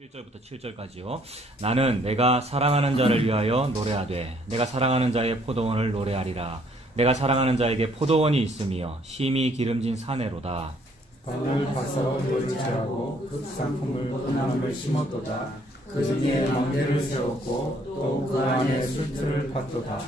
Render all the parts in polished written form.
1절부터 7절까지요. 나는 내가 사랑하는 자를 위하여 노래하되 내가 사랑하는 자의 포도원을 노래하리라. 내가 사랑하는 자에게 포도원이 있으며 심히 기름진 사내로다. 벌을 봐서 열지하고 흑상품을 포도나무를 심었도다. 그 중에 망대를 세웠고 또 그 안에 술틀을 팠도다.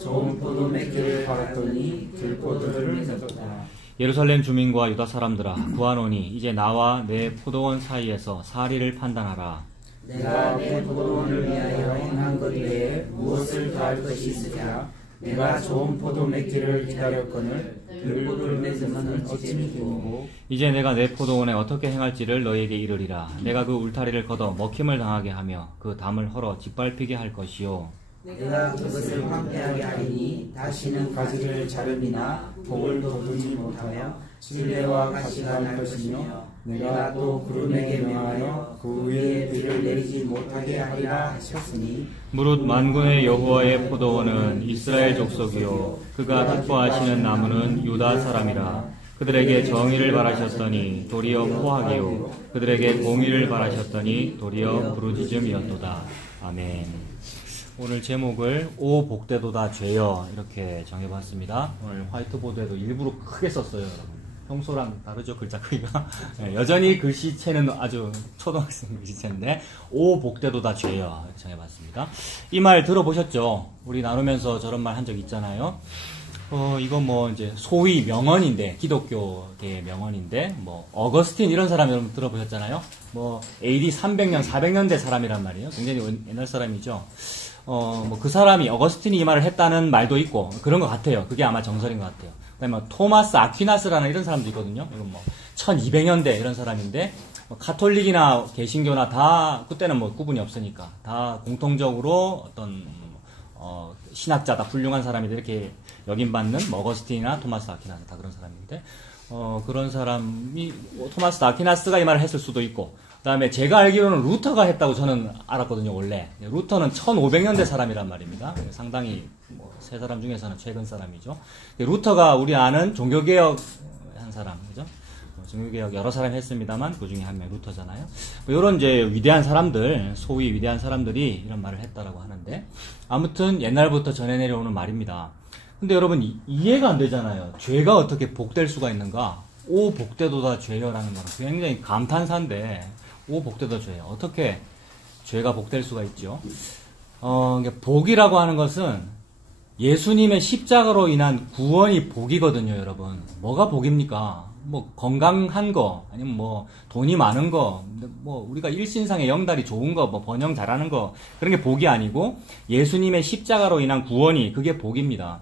좋은 포도 맺기를 바랐더니 들포도를 맺었다. 예루살렘 주민과 유다 사람들아 구하노니 이제 나와 내 포도원 사이에서 사리를 판단하라. 내가 내 포도원을 위하여 행한 것 외에 무엇을 더할 것이 있으랴. 내가 좋은 포도 맺기를 기다렸거늘 들포도를 맺으면 어찌 믿고. 이제 내가 내 포도원에 어떻게 행할지를 너희에게 이르리라. 내가 그 울타리를 걷어 먹힘을 당하게 하며 그 담을 헐어 짓밟히게 할 것이요. 내가 그것을 황폐하게 하리니 다시는 가지를 자름이나 복을 거두지 못하며 진례와 가시가 날 것이며 내가 또 구름에게 명하여 그 위에 비를 내리지 못하게 하리라 하셨으니 무릇 만군의 여호와의 포도원은 이스라엘 족속이요 그가 기뻐하시는 나무는 유다 사람이라. 그들에게 정의를 바라셨더니 도리어 포악이요 그들에게 공의를 바라셨더니 도리어 부르짖음이었도다. 아멘. 오늘 제목을 오 복되도다 죄여 이렇게 정해봤습니다. 오늘 화이트보드에도 일부러 크게 썼어요. 여러분. 평소랑 다르죠, 글자 크기가. 네, 여전히 글씨체는 아주 초등학생 글씨체인데 오 복되도다 죄여 이렇게 정해봤습니다. 이 말 들어보셨죠? 우리 나누면서 저런 말 한 적 있잖아요. 이건 뭐 이제 소위 명언인데, 기독교계의 명언인데, 뭐 어거스틴 이런 사람 여러분 들어보셨잖아요. 뭐 AD 300년, 400년대 사람이란 말이에요. 굉장히 옛날 사람이죠. 뭐 그 사람이 어거스틴이 이 말을 했다는 말도 있고 그런 것 같아요. 그게 아마 정설인 것 같아요. 그다음에 뭐 토마스 아퀴나스라는 이런 사람도 있거든요. 이건 뭐 1200년대 이런 사람인데 뭐 카톨릭이나 개신교나 다 그때는 뭐 구분이 없으니까 다 공통적으로 어떤 신학자다, 훌륭한 사람이다 이렇게 여김받는 뭐 어거스틴이나 토마스 아퀴나스 다 그런 사람인데 그런 사람이 토마스 아퀴나스가 이 말을 했을 수도 있고. 그 다음에 제가 알기로는 루터가 했다고 저는 알았거든요, 원래. 루터는 1500년대 사람이란 말입니다. 상당히 세 사람 중에서는 최근 사람이죠. 루터가 우리 아는 종교개혁 한 사람, 그죠? 종교개혁 여러 사람이 했습니다만 그 중에 한 명 루터잖아요. 이런 이제 위대한 사람들, 소위 위대한 사람들이 이런 말을 했다라고 하는데 아무튼 옛날부터 전해 내려오는 말입니다. 근데 여러분 이해가 안 되잖아요. 죄가 어떻게 복될 수가 있는가? 오 복되도다 죄여라는 말은 굉장히 감탄사인데 오 복되도다 죄여. 어떻게 죄가 복될 수가 있죠? 복이라고 하는 것은 예수님의 십자가로 인한 구원이 복이거든요, 여러분. 뭐가 복입니까? 뭐 건강한 거, 아니면 뭐 돈이 많은 거, 뭐 우리가 일신상의 영달이 좋은 거, 뭐 번영 잘하는 거 그런 게 복이 아니고 예수님의 십자가로 인한 구원이 그게 복입니다.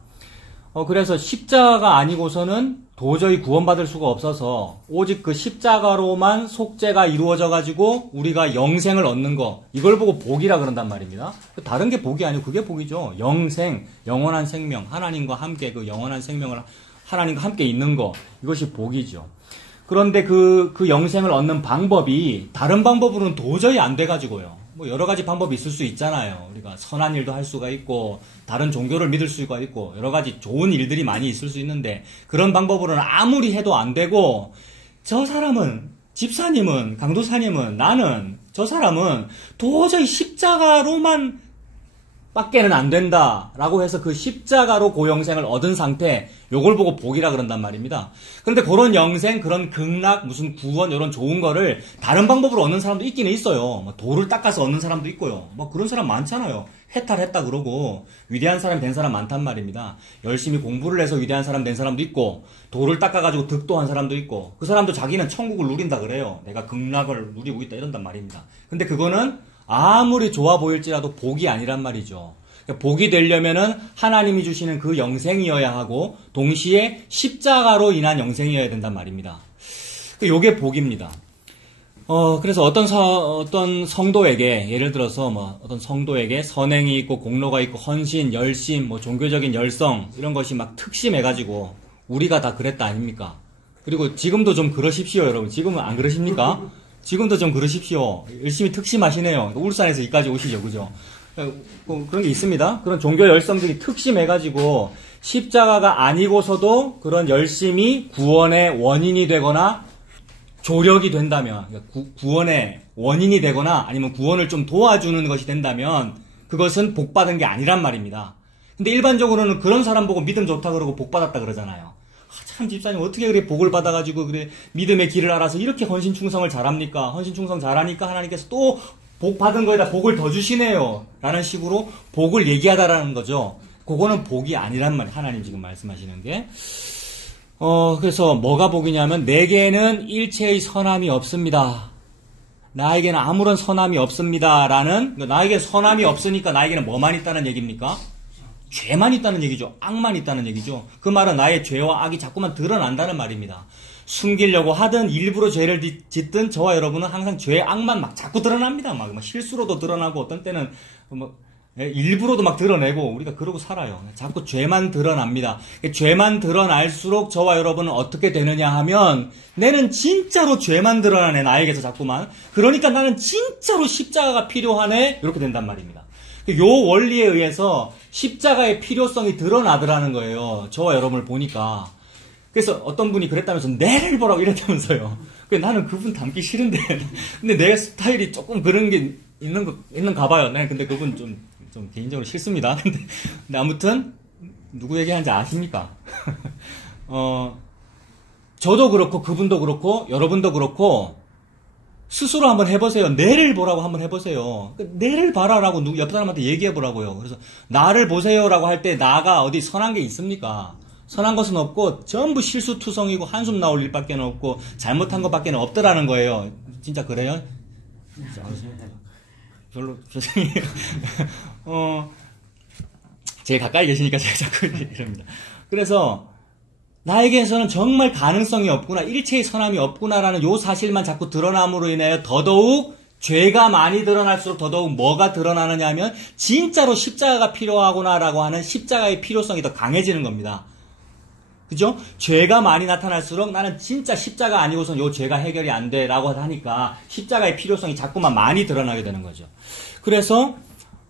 그래서 십자가가 아니고서는 도저히 구원받을 수가 없어서 오직 그 십자가로만 속죄가 이루어져 가지고 우리가 영생을 얻는 거 이걸 보고 복이라 그런단 말입니다. 다른 게 복이 아니고 그게 복이죠. 영생, 영원한 생명, 하나님과 함께 그 영원한 생명을 하나님과 함께 있는 거 이것이 복이죠. 그런데 그 영생을 얻는 방법이 다른 방법으로는 도저히 안 돼가지고요. 뭐 여러 가지 방법이 있을 수 있잖아요. 우리가 선한 일도 할 수가 있고 다른 종교를 믿을 수가 있고 여러 가지 좋은 일들이 많이 있을 수 있는데 그런 방법으로는 아무리 해도 안 되고 저 사람은 집사님은 강도사님은 나는 저 사람은 도저히 십자가로만 밖에는 안 된다라고 해서 그 십자가로 고영생을 얻은 상태 요걸 보고 복이라 그런단 말입니다. 그런데 그런 영생, 그런 극락, 무슨 구원 이런 좋은 거를 다른 방법으로 얻는 사람도 있기는 있어요. 뭐 돌을 닦아서 얻는 사람도 있고요. 뭐 그런 사람 많잖아요. 해탈했다 그러고 위대한 사람 된 사람 많단 말입니다. 열심히 공부를 해서 위대한 사람 된 사람도 있고 돌을 닦아가지고 득도한 사람도 있고 그 사람도 자기는 천국을 누린다 그래요. 내가 극락을 누리고 있다 이런단 말입니다. 근데 그거는 아무리 좋아 보일지라도 복이 아니란 말이죠. 복이 되려면은 하나님이 주시는 그 영생이어야 하고 동시에 십자가로 인한 영생이어야 된단 말입니다. 요게 복입니다. 그래서 어떤 성도에게 예를 들어서 뭐 어떤 성도에게 선행이 있고 공로가 있고 헌신, 열심, 뭐 종교적인 열성 이런 것이 막 특심해가지고 우리가 다 그랬다 아닙니까? 그리고 지금도 좀 그러십시오, 여러분. 지금은 안 그러십니까? 지금도 좀 그러십시오. 열심히 특심하시네요. 울산에서 여기까지 오시죠, 그죠? 그런 게 있습니다. 그런 종교 열성들이 특심해가지고 십자가가 아니고서도 그런 열심이 구원의 원인이 되거나 조력이 된다면, 그러니까 구원의 원인이 되거나 아니면 구원을 좀 도와주는 것이 된다면 그것은 복받은 게 아니란 말입니다. 근데 일반적으로는 그런 사람 보고 믿음 좋다 그러고 복받았다 그러잖아요. 참 집사님 어떻게 그래 복을 받아가지고 그래 믿음의 길을 알아서 이렇게 헌신 충성을 잘합니까? 헌신 충성 잘하니까 하나님께서 또 복 받은 거에다 복을 더 주시네요. 라는 식으로 복을 얘기하다라는 거죠. 그거는 복이 아니란 말이에요. 하나님 지금 말씀하시는 게. 그래서 뭐가 복이냐면 내게는 일체의 선함이 없습니다. 나에게는 아무런 선함이 없습니다. 라는, 나에게 선함이 없으니까 나에게는 뭐만 있다는 얘기입니까? 죄만 있다는 얘기죠. 악만 있다는 얘기죠. 그 말은 나의 죄와 악이 자꾸만 드러난다는 말입니다. 숨기려고 하든 일부러 죄를 짓든 저와 여러분은 항상 죄의 악만 막 자꾸 드러납니다. 막 실수로도 드러나고 어떤 때는 일부러도 막 드러내고 우리가 그러고 살아요. 자꾸 죄만 드러납니다. 죄만 드러날수록 저와 여러분은 어떻게 되느냐 하면 내는 진짜로 죄만 드러나네 나에게서 자꾸만. 그러니까 나는 진짜로 십자가가 필요하네 이렇게 된단 말입니다. 요 원리에 의해서 십자가의 필요성이 드러나더라는 거예요. 저와 여러분을 보니까. 그래서 어떤 분이 그랬다면서 내를 보라고 이랬다면서요. 나는 그분 닮기 싫은데 근데 내 스타일이 조금 그런 게 있는가 봐요. 네, 근데 그분 좀 개인적으로 싫습니다. 근데 아무튼 누구 얘기하는지 아십니까? 저도 그렇고 그분도 그렇고 여러분도 그렇고 스스로 한번 해보세요. 내를 보라고 한번 해보세요. 내를 봐라라고 옆 사람한테 얘기해보라고요. 그래서 나를 보세요라고 할 때 나가 어디 선한 게 있습니까? 선한 것은 없고 전부 실수투성이고 한숨 나올 일밖에 없고 잘못한 것밖에 없더라는 거예요. 진짜 그래요? 별로 죄송해요. 제일 가까이 계시니까 제가 자꾸 이럽니다. 그래서 나에게서는 정말 가능성이 없구나, 일체의 선함이 없구나라는 요 사실만 자꾸 드러남으로 인하여 더더욱 죄가 많이 드러날수록 더더욱 뭐가 드러나느냐 하면 진짜로 십자가가 필요하구나라고 하는 십자가의 필요성이 더 강해지는 겁니다. 그죠? 죄가 많이 나타날수록 나는 진짜 십자가 아니고선 요 죄가 해결이 안 돼라고 하니까 십자가의 필요성이 자꾸만 많이 드러나게 되는 거죠. 그래서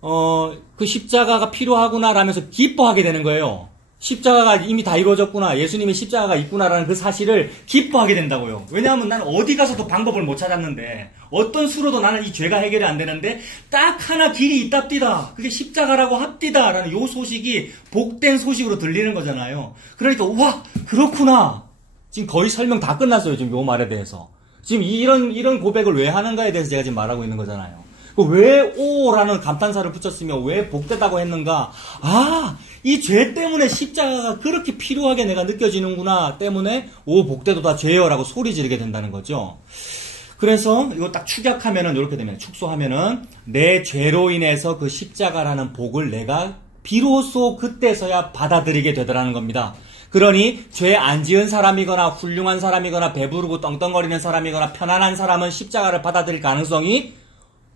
그 십자가가 필요하구나라면서 기뻐하게 되는 거예요. 십자가가 이미 다 이루어졌구나, 예수님의 십자가가 있구나라는 그 사실을 기뻐하게 된다고요. 왜냐하면 나는 어디 가서도 방법을 못 찾았는데 어떤 수로도 나는 이 죄가 해결이 안 되는데 딱 하나 길이 있답디다, 그게 십자가라고 합디다 라는 요 소식이 복된 소식으로 들리는 거잖아요. 그러니까 와 그렇구나, 지금 거의 설명 다 끝났어요. 지금 요 말에 대해서 지금 이런 고백을 왜 하는가에 대해서 제가 지금 말하고 있는 거잖아요. 왜 오라는 감탄사를 붙였으며 왜 복되다고 했는가? 이 죄 때문에 십자가가 그렇게 필요하게 내가 느껴지는구나 때문에 오 복되도다 죄여라고 소리 지르게 된다는 거죠. 그래서 이거 딱 축약하면은 이렇게 되면, 축소하면은 내 죄로 인해서 그 십자가라는 복을 내가 비로소 그때서야 받아들이게 되더라는 겁니다. 그러니 죄 안 지은 사람이거나 훌륭한 사람이거나 배부르고 떵떵거리는 사람이거나 편안한 사람은 십자가를 받아들일 가능성이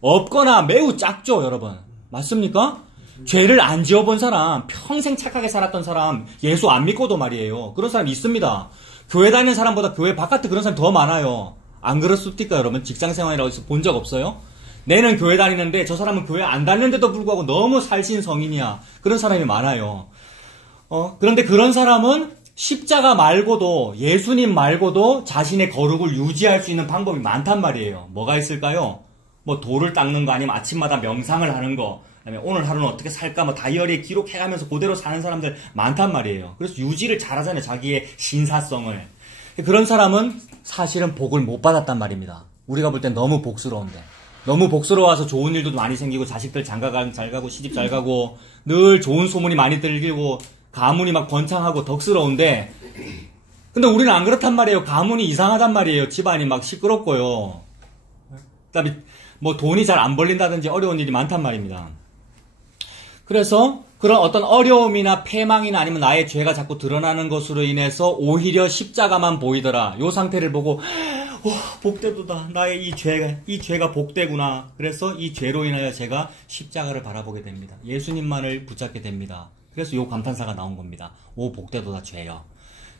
없거나 매우 작죠, 여러분. 맞습니까? 죄를 안 지어본 사람, 평생 착하게 살았던 사람, 예수 안 믿고도 말이에요. 그런 사람 있습니다. 교회 다니는 사람보다 교회 바깥에 그런 사람 더 많아요. 안 그렇습니까, 여러분? 직장생활이라고 해서 본 적 없어요? 내는 교회 다니는데 저 사람은 교회 안 다니는데도 불구하고 너무 살신성인이야. 그런 사람이 많아요. 그런데 그런 사람은 십자가 말고도, 예수님 말고도 자신의 거룩을 유지할 수 있는 방법이 많단 말이에요. 뭐가 있을까요? 뭐 돌을 닦는 거, 아니면 아침마다 명상을 하는 거, 그다음에 오늘 하루는 어떻게 살까, 뭐 다이어리에 기록해가면서 그대로 사는 사람들 많단 말이에요. 그래서 유지를 잘하잖아요, 자기의 신사성을. 그런 사람은 사실은 복을 못 받았단 말입니다. 우리가 볼 땐 너무 복스러운데, 너무 복스러워서 좋은 일도 많이 생기고 자식들 장가 잘 가고 시집 잘 가고 늘 좋은 소문이 많이 들리고 가문이 막 번창하고 덕스러운데, 근데 우리는 안 그렇단 말이에요. 가문이 이상하단 말이에요. 집안이 막 시끄럽고요. 그다음에 뭐 돈이 잘 안 벌린다든지 어려운 일이 많단 말입니다. 그래서 그런 어떤 어려움이나 패망이나 아니면 나의 죄가 자꾸 드러나는 것으로 인해서 오히려 십자가만 보이더라. 요 상태를 보고 복되도다, 나의 이 죄가 복되구나. 그래서 이 죄로 인하여 제가 십자가를 바라보게 됩니다. 예수님만을 붙잡게 됩니다. 그래서 요 감탄사가 나온 겁니다. 오 복되도다 죄여.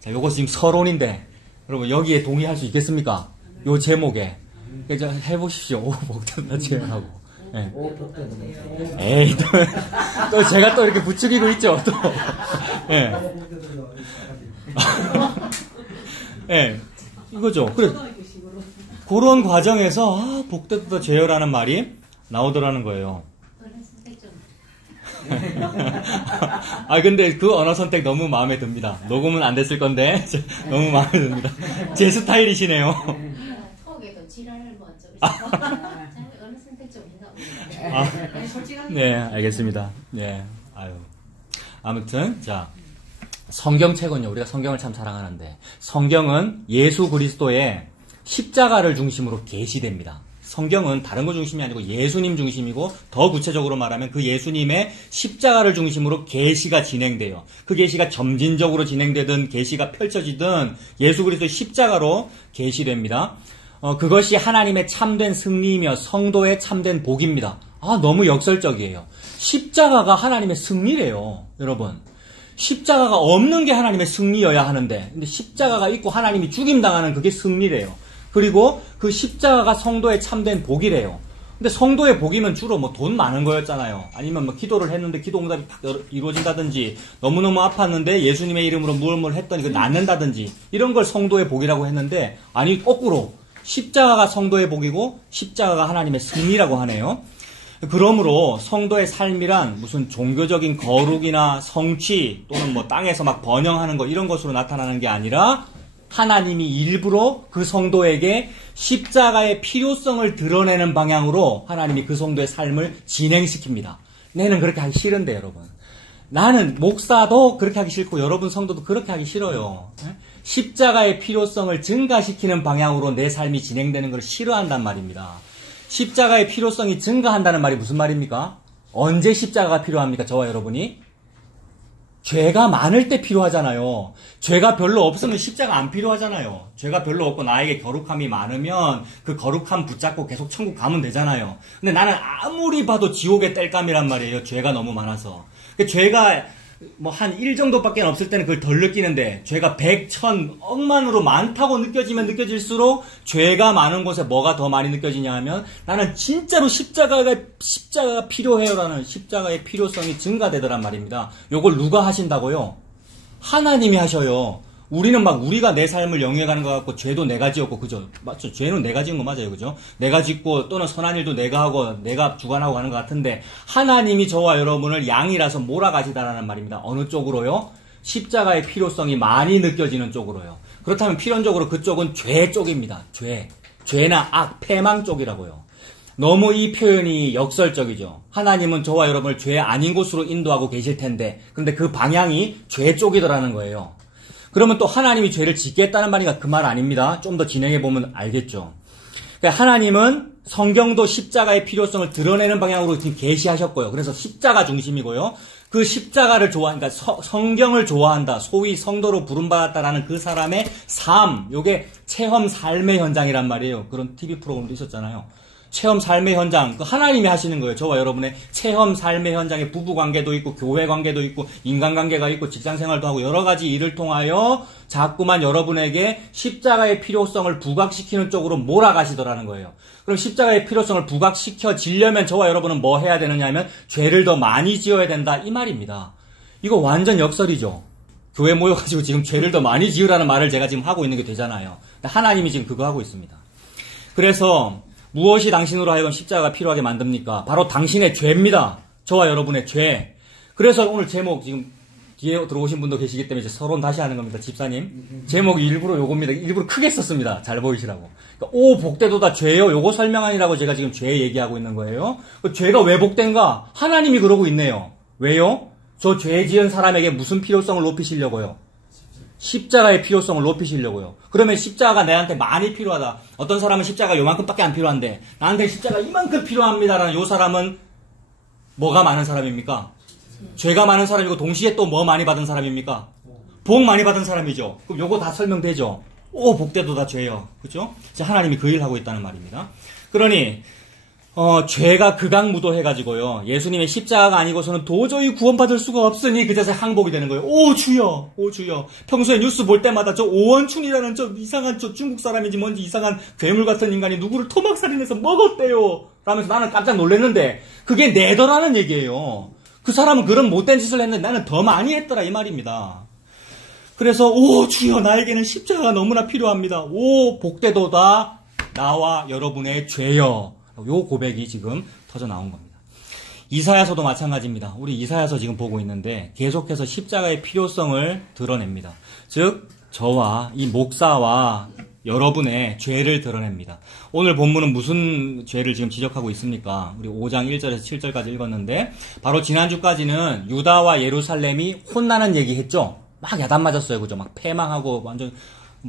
자, 요거 지금 서론인데 여러분 여기에 동의할 수 있겠습니까? 요 제목에. 그래서 해보십시오. 오 복되도다 죄여하고. 네. 에이, 또 제가 또 이렇게 부추기고 있죠, 또. 예. 예. 이거죠. 그래. 그런 과정에서 복되도다 죄요라는 말이 나오더라는 거예요. 근데 그 언어 선택 너무 마음에 듭니다. 녹음은 안 됐을 건데 너무 마음에 듭니다. 제 스타일이시네요. 턱에도 지랄을 먼저 언어 선택 좀 했나 봅니다. 네, 알겠습니다. 네, 아무튼 자, 성경책은요, 우리가 성경을 참 사랑하는데 성경은 예수 그리스도의 십자가를 중심으로 계시됩니다. 성경은 다른 거 중심이 아니고 예수님 중심이고, 더 구체적으로 말하면 그 예수님의 십자가를 중심으로 계시가 진행돼요. 그 계시가 점진적으로 진행되든 계시가 펼쳐지든 예수 그리스도의 십자가로 계시됩니다. 그것이 하나님의 참된 승리이며 성도의 참된 복입니다. 너무 역설적이에요. 십자가가 하나님의 승리래요, 여러분. 십자가가 없는 게 하나님의 승리여야 하는데, 근데 십자가가 있고 하나님이 죽임당하는 그게 승리래요. 그리고 그 십자가가 성도의 참된 복이래요. 근데 성도의 복이면 주로 뭐 돈 많은 거였잖아요. 아니면 뭐 기도를 했는데 기도 응답이 팍 이루어진다든지, 너무너무 아팠는데 예수님의 이름으로 뭘 했더니 그 낫는다든지, 이런 걸 성도의 복이라고 했는데, 아니 거꾸로 십자가가 성도의 복이고 십자가가 하나님의 승리라고 하네요. 그러므로 성도의 삶이란 무슨 종교적인 거룩이나 성취 또는 뭐 땅에서 막 번영하는 거, 이런 것으로 나타나는 게 아니라 하나님이 일부러 그 성도에게 십자가의 필요성을 드러내는 방향으로 하나님이 그 성도의 삶을 진행시킵니다. 내는 그렇게 하기 싫은데, 여러분. 나는 목사도 그렇게 하기 싫고 여러분 성도도 그렇게 하기 싫어요. 십자가의 필요성을 증가시키는 방향으로 내 삶이 진행되는 걸 싫어한단 말입니다. 십자가의 필요성이 증가한다는 말이 무슨 말입니까? 언제 십자가가 필요합니까? 저와 여러분이? 죄가 많을 때 필요하잖아요. 죄가 별로 없으면 십자가 안 필요하잖아요. 죄가 별로 없고 나에게 거룩함이 많으면 그 거룩함 붙잡고 계속 천국 가면 되잖아요. 근데 나는 아무리 봐도 지옥의 땔감이란 말이에요. 죄가 너무 많아서. 죄가 뭐 한 1 정도밖에 없을 때는 그걸 덜 느끼는데, 죄가 100, 1000, 억만으로 많다고 느껴지면 느껴질수록 죄가 많은 곳에 뭐가 더 많이 느껴지냐 하면, 나는 진짜로 십자가가 필요해요라는 십자가의 필요성이 증가되더란 말입니다. 요걸 누가 하신다고요? 하나님이 하셔요. 우리는 막 우리가 내 삶을 영위해가는 것 같고, 죄도 내가 지었고, 그죠? 맞죠? 죄는 내가 지은 거 맞아요, 그죠? 내가 짓고 또는 선한 일도 내가 하고 내가 주관하고 하는 것 같은데, 하나님이 저와 여러분을 양이라서 몰아가시다라는 말입니다. 어느 쪽으로요? 십자가의 필요성이 많이 느껴지는 쪽으로요. 그렇다면 필연적으로 그쪽은 죄 쪽입니다. 죄나 악, 패망 쪽이라고요. 너무 이 표현이 역설적이죠. 하나님은 저와 여러분을 죄 아닌 곳으로 인도하고 계실 텐데, 근데 그 방향이 죄 쪽이더라는 거예요. 그러면 또 하나님이 죄를 짓겠다는 말이가 그 말 아닙니다. 좀 더 진행해보면 알겠죠. 그러니까 하나님은 성경도 십자가의 필요성을 드러내는 방향으로 지금 계시하셨고요. 그래서 십자가 중심이고요. 그 십자가를 그러니까 성경을 좋아한다, 소위 성도로 부름받았다라는 그 사람의 삶, 요게 체험 삶의 현장이란 말이에요. 그런 TV 프로그램도 있었잖아요. 체험 삶의 현장, 그 하나님이 하시는 거예요. 저와 여러분의 체험 삶의 현장에 부부 관계도 있고, 교회 관계도 있고, 인간 관계가 있고, 직장 생활도 하고, 여러 가지 일을 통하여 자꾸만 여러분에게 십자가의 필요성을 부각시키는 쪽으로 몰아가시더라는 거예요. 그럼 십자가의 필요성을 부각시켜지려면 저와 여러분은 뭐 해야 되느냐 하면, 죄를 더 많이 지어야 된다, 이 말입니다. 이거 완전 역설이죠. 교회 모여가지고 지금 죄를 더 많이 지으라는 말을 제가 지금 하고 있는 게 되잖아요. 하나님이 지금 그거 하고 있습니다. 그래서 무엇이 당신으로 하여금 십자가가 필요하게 만듭니까? 바로 당신의 죄입니다. 저와 여러분의 죄. 그래서 오늘 제목, 지금 뒤에 들어오신 분도 계시기 때문에 이제 서론 다시 하는 겁니다. 집사님. 제목이 일부러 요겁니다. 일부러 크게 썼습니다. 잘 보이시라고. 그러니까, 오, 복되도다 죄요. 요거 설명하니라고 제가 지금 죄 얘기하고 있는 거예요. 그 죄가 왜 복된가? 하나님이 그러고 있네요. 왜요? 저 죄 지은 사람에게 무슨 필요성을 높이시려고요? 십자가의 필요성을 높이시려고요. 그러면 십자가가 내한테 많이 필요하다. 어떤 사람은 십자가 요만큼밖에 안 필요한데 나한테 십자가 이만큼 필요합니다라는 요 사람은 뭐가 많은 사람입니까? 죄가 많은 사람이고 동시에 또 뭐 많이 받은 사람입니까? 복 많이 받은 사람이죠. 그럼 요거 다 설명되죠. 오, 복되도다 죄요. 그죠? 하나님이 그 일을 하고 있다는 말입니다. 그러니 죄가 극악무도해가지고요. 예수님의 십자가가 아니고서는 도저히 구원받을 수가 없으니 그제서 항복이 되는 거예요. 오 주여, 오 주여. 평소에 뉴스 볼 때마다 저 오원춘이라는 저 이상한 저 중국 사람인지 뭔지 이상한 괴물 같은 인간이 누구를 토막살인해서 먹었대요. 라면서 나는 깜짝 놀랐는데 그게 내더라는 얘기예요. 그 사람은 그런 못된 짓을 했는데 나는 더 많이 했더라 이 말입니다. 그래서 오 주여 나에게는 십자가가 너무나 필요합니다. 오 복되도다 나와 여러분의 죄여. 요 고백이 지금 터져 나온 겁니다. 이사야서도 마찬가지입니다. 우리 이사야서 지금 보고 있는데 계속해서 십자가의 필요성을 드러냅니다. 즉 저와 이 목사와 여러분의 죄를 드러냅니다. 오늘 본문은 무슨 죄를 지금 지적하고 있습니까? 우리 5장 1절에서 7절까지 읽었는데 바로 지난주까지는 유다와 예루살렘이 혼나는 얘기했죠. 막 야단 맞았어요. 그죠? 막 패망하고 완전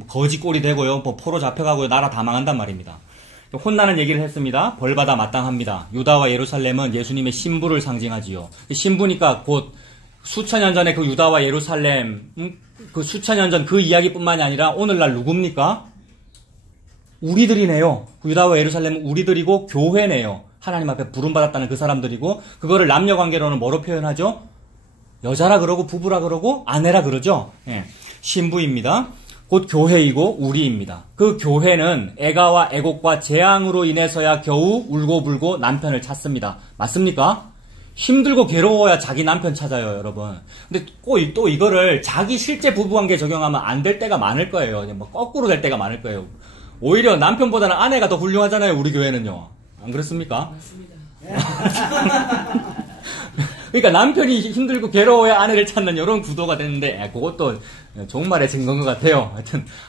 거지 꼴이 되고요. 뭐 포로 잡혀가고요. 나라 다 망한단 말입니다. 혼나는 얘기를 했습니다. 벌받아 마땅합니다. 유다와 예루살렘은 예수님의 신부를 상징하지요. 신부니까 곧 수천 년 전에 그 유다와 예루살렘, 그 수천 년 전 그 이야기뿐만이 아니라 오늘날 누굽니까? 우리들이네요. 유다와 예루살렘은 우리들이고 교회네요. 하나님 앞에 부름받았다는 그 사람들이고 그거를 남녀관계로는 뭐로 표현하죠? 여자라 그러고 부부라 그러고 아내라 그러죠. 예. 신부입니다. 곧 교회이고 우리입니다. 그 교회는 애가와 애곡과 재앙으로 인해서야 겨우 울고불고 남편을 찾습니다. 맞습니까? 힘들고 괴로워야 자기 남편 찾아요, 여러분. 근데 꼭 또 이거를 자기 실제 부부관계 적용하면 안 될 때가 많을 거예요. 뭐 거꾸로 될 때가 많을 거예요. 오히려 남편보다는 아내가 더 훌륭하잖아요, 우리 교회는요. 안 그렇습니까? 맞습니다. 그러니까 남편이 힘들고 괴로워야 아내를 찾는 이런 구도가 됐는데 그것도 종말의 증거인 것 같아요.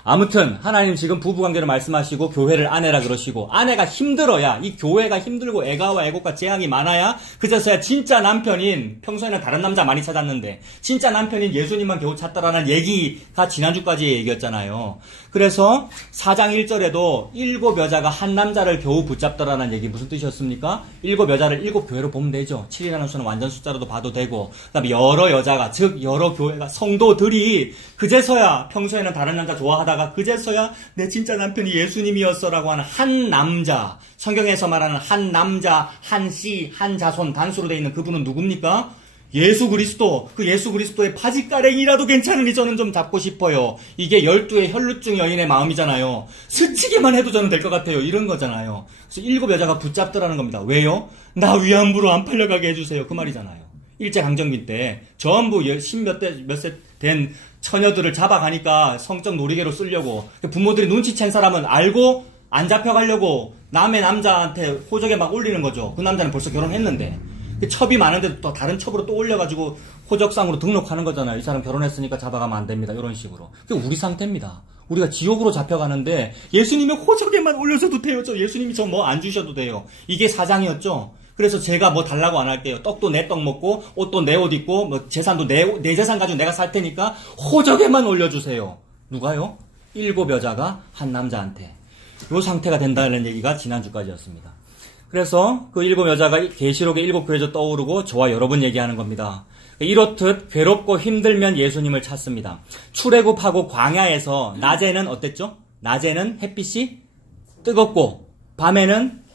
아무튼 하나님 지금 부부관계를 말씀하시고 교회를 아내라 그러시고 아내가 힘들어야 이 교회가 힘들고 애가와 애곡과 재앙이 많아야 그제서야 진짜 남편인 평소에는 다른 남자 많이 찾았는데 진짜 남편인 예수님만 겨우 찾더라는 얘기가 지난주까지 얘기였잖아요. 그래서 4장 1절에도 7 여자가 한 남자를 겨우 붙잡더라는 얘기 무슨 뜻이었습니까? 7 여자를 7 교회로 보면 되죠. 7이라는 수는 완전 숫자로도 봐도 되고 그다음에 여러 여자가 즉 여러 교회가 성도들이 그제서야 평소에는 다른 남자 좋아하다가 그제서야 내 진짜 남편이 예수님이었어라고 하는 한 남자 성경에서 말하는 한 남자 한 씨 한 자손 단수로 되어 있는 그분은 누굽니까? 예수 그리스도, 그 예수 그리스도의 바지가랭이라도 괜찮으니 저는 좀 잡고 싶어요. 이게 12의 혈루증 여인의 마음이잖아요. 스치기만 해도 저는 될 것 같아요. 이런 거잖아요. 그래서 7 여자가 붙잡더라는 겁니다. 왜요? 나 위안부로 안 팔려가게 해주세요. 그 말이잖아요. 일제강점기 때 전부 몇 세 된 처녀들을 잡아가니까 성적 놀이개로 쓰려고 부모들이 눈치챈 사람은 알고 안 잡혀가려고 남의 남자한테 호적에 막 올리는 거죠. 그 남자는 벌써 결혼했는데 첩이 많은데도 또 다른 첩으로 또 올려가지고 호적상으로 등록하는 거잖아요. 이 사람 결혼했으니까 잡아가면 안 됩니다. 이런 식으로. 그게 우리 상태입니다. 우리가 지옥으로 잡혀가는데 예수님의 호적에만 올려줘도 돼요. 예수님이 저 뭐 안 주셔도 돼요. 이게 사장이었죠. 그래서 제가 뭐 달라고 안 할게요. 떡도 내 떡 먹고 옷도 내 옷 입고 뭐 재산도 내 재산 가지고 내가 살 테니까 호적에만 올려주세요. 누가요? 7 여자가 한 남자한테. 이 상태가 된다는 얘기가 지난주까지였습니다. 그래서 그 7 여자가 계시록의 7 교회에서 떠오르고 저와 여러분 얘기하는 겁니다. 이렇듯 괴롭고 힘들면 예수님을 찾습니다. 출애굽하고 광야에서 낮에는 어땠죠? 낮에는 햇빛이 뜨겁고 밤에는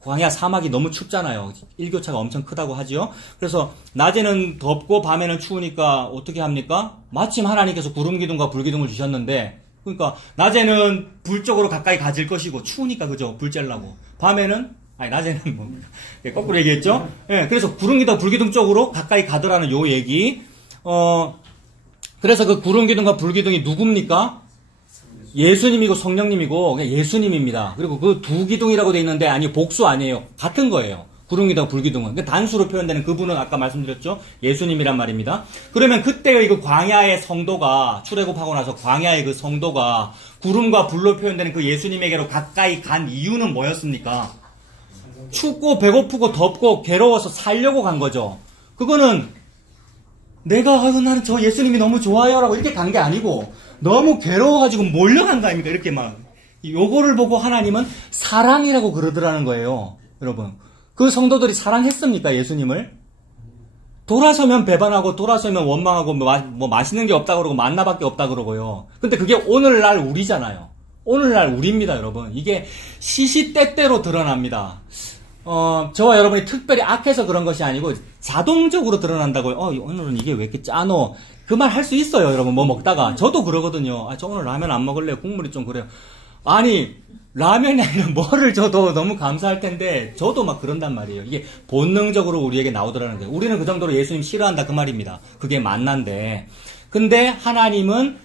광야 사막이 너무 춥잖아요. 일교차가 엄청 크다고 하죠. 그래서 낮에는 덥고 밤에는 추우니까 어떻게 합니까? 마침 하나님께서 구름기둥과 불기둥을 주셨는데 그러니까 낮에는 불 쪽으로 가까이 가질 것이고 추우니까 그죠? 불 쬐려고. 밤에는 낮에는 뭐 거꾸로 얘기했죠. 예, 그래서 구름기둥 불기둥 쪽으로 가까이 가더라는 요 얘기. 그래서 그 구름기둥과 불기둥이 누굽니까? 예수님이고 성령님이고 예수님입니다. 그리고 그 두 기둥이라고 돼 있는데 아니 복수 아니에요. 같은 거예요. 구름기둥과 불기둥은. 단수로 표현되는 그분은 아까 말씀드렸죠. 예수님이란 말입니다. 그러면 그때의 그 광야의 성도가 출애굽하고 나서 광야의 그 성도가 구름과 불로 표현되는 그 예수님에게로 가까이 간 이유는 뭐였습니까? 춥고 배고프고 덥고 괴로워서 살려고 간 거죠. 그거는 내가 나는 저 예수님이 너무 좋아요 라고 이렇게 간 게 아니고 너무 괴로워가지고 몰려간 거 아닙니까? 이렇게 막 요거를 보고 하나님은 사랑이라고 그러더라는 거예요. 여러분 그 성도들이 사랑했습니까? 예수님을? 돌아서면 배반하고 돌아서면 원망하고 뭐 맛있는 게 없다 그러고 만나밖에 없다 그러고요. 근데 그게 오늘날 우리잖아요. 오늘날 우리입니다, 여러분. 이게 시시때때로 드러납니다. 저와 여러분이 특별히 악해서 그런 것이 아니고 자동적으로 드러난다고요. 오늘은 이게 왜 이렇게 짜노? 그 말 할 수 있어요, 여러분. 뭐 먹다가. 저도 그러거든요. 저 오늘 라면 안 먹을래요. 국물이 좀 그래요. 아니, 라면이 아니라 뭐를 줘도 너무 감사할 텐데 저도 막 그런단 말이에요. 이게 본능적으로 우리에게 나오더라는 거예요. 우리는 그 정도로 예수님 싫어한다 그 말입니다. 그게 만난데. 근데 하나님은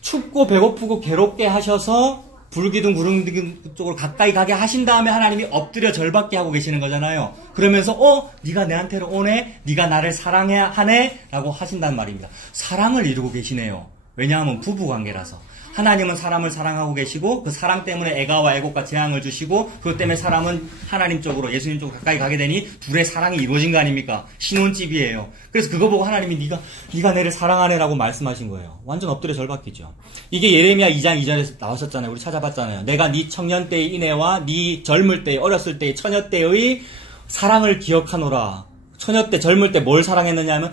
춥고 배고프고 괴롭게 하셔서 불기둥 구름기둥 쪽으로 가까이 가게 하신 다음에 하나님이 엎드려 절받게 하고 계시는 거잖아요. 그러면서 네가 내한테로 오네, 네가 나를 사랑해야 하네 라고 하신다는 말입니다. 사랑을 이루고 계시네요. 왜냐하면 부부관계라서 하나님은 사람을 사랑하고 계시고 그 사랑 때문에 애가와 애곡과 재앙을 주시고 그것 때문에 사람은 하나님 쪽으로 예수님 쪽으로 가까이 가게 되니 둘의 사랑이 이루어진 거 아닙니까? 신혼집이에요. 그래서 그거 보고 하나님이 네가 내를 사랑하네라고 말씀하신 거예요. 완전 엎드려 절받기죠. 이게 예레미야 2장 2절에서 나왔었잖아요. 우리 찾아봤잖아요. 내가 네 청년 때의 인애와 네 젊을 때의 어렸을 때의 처녀 때의 사랑을 기억하노라. 처녀 때 젊을 때 뭘 사랑했느냐 하면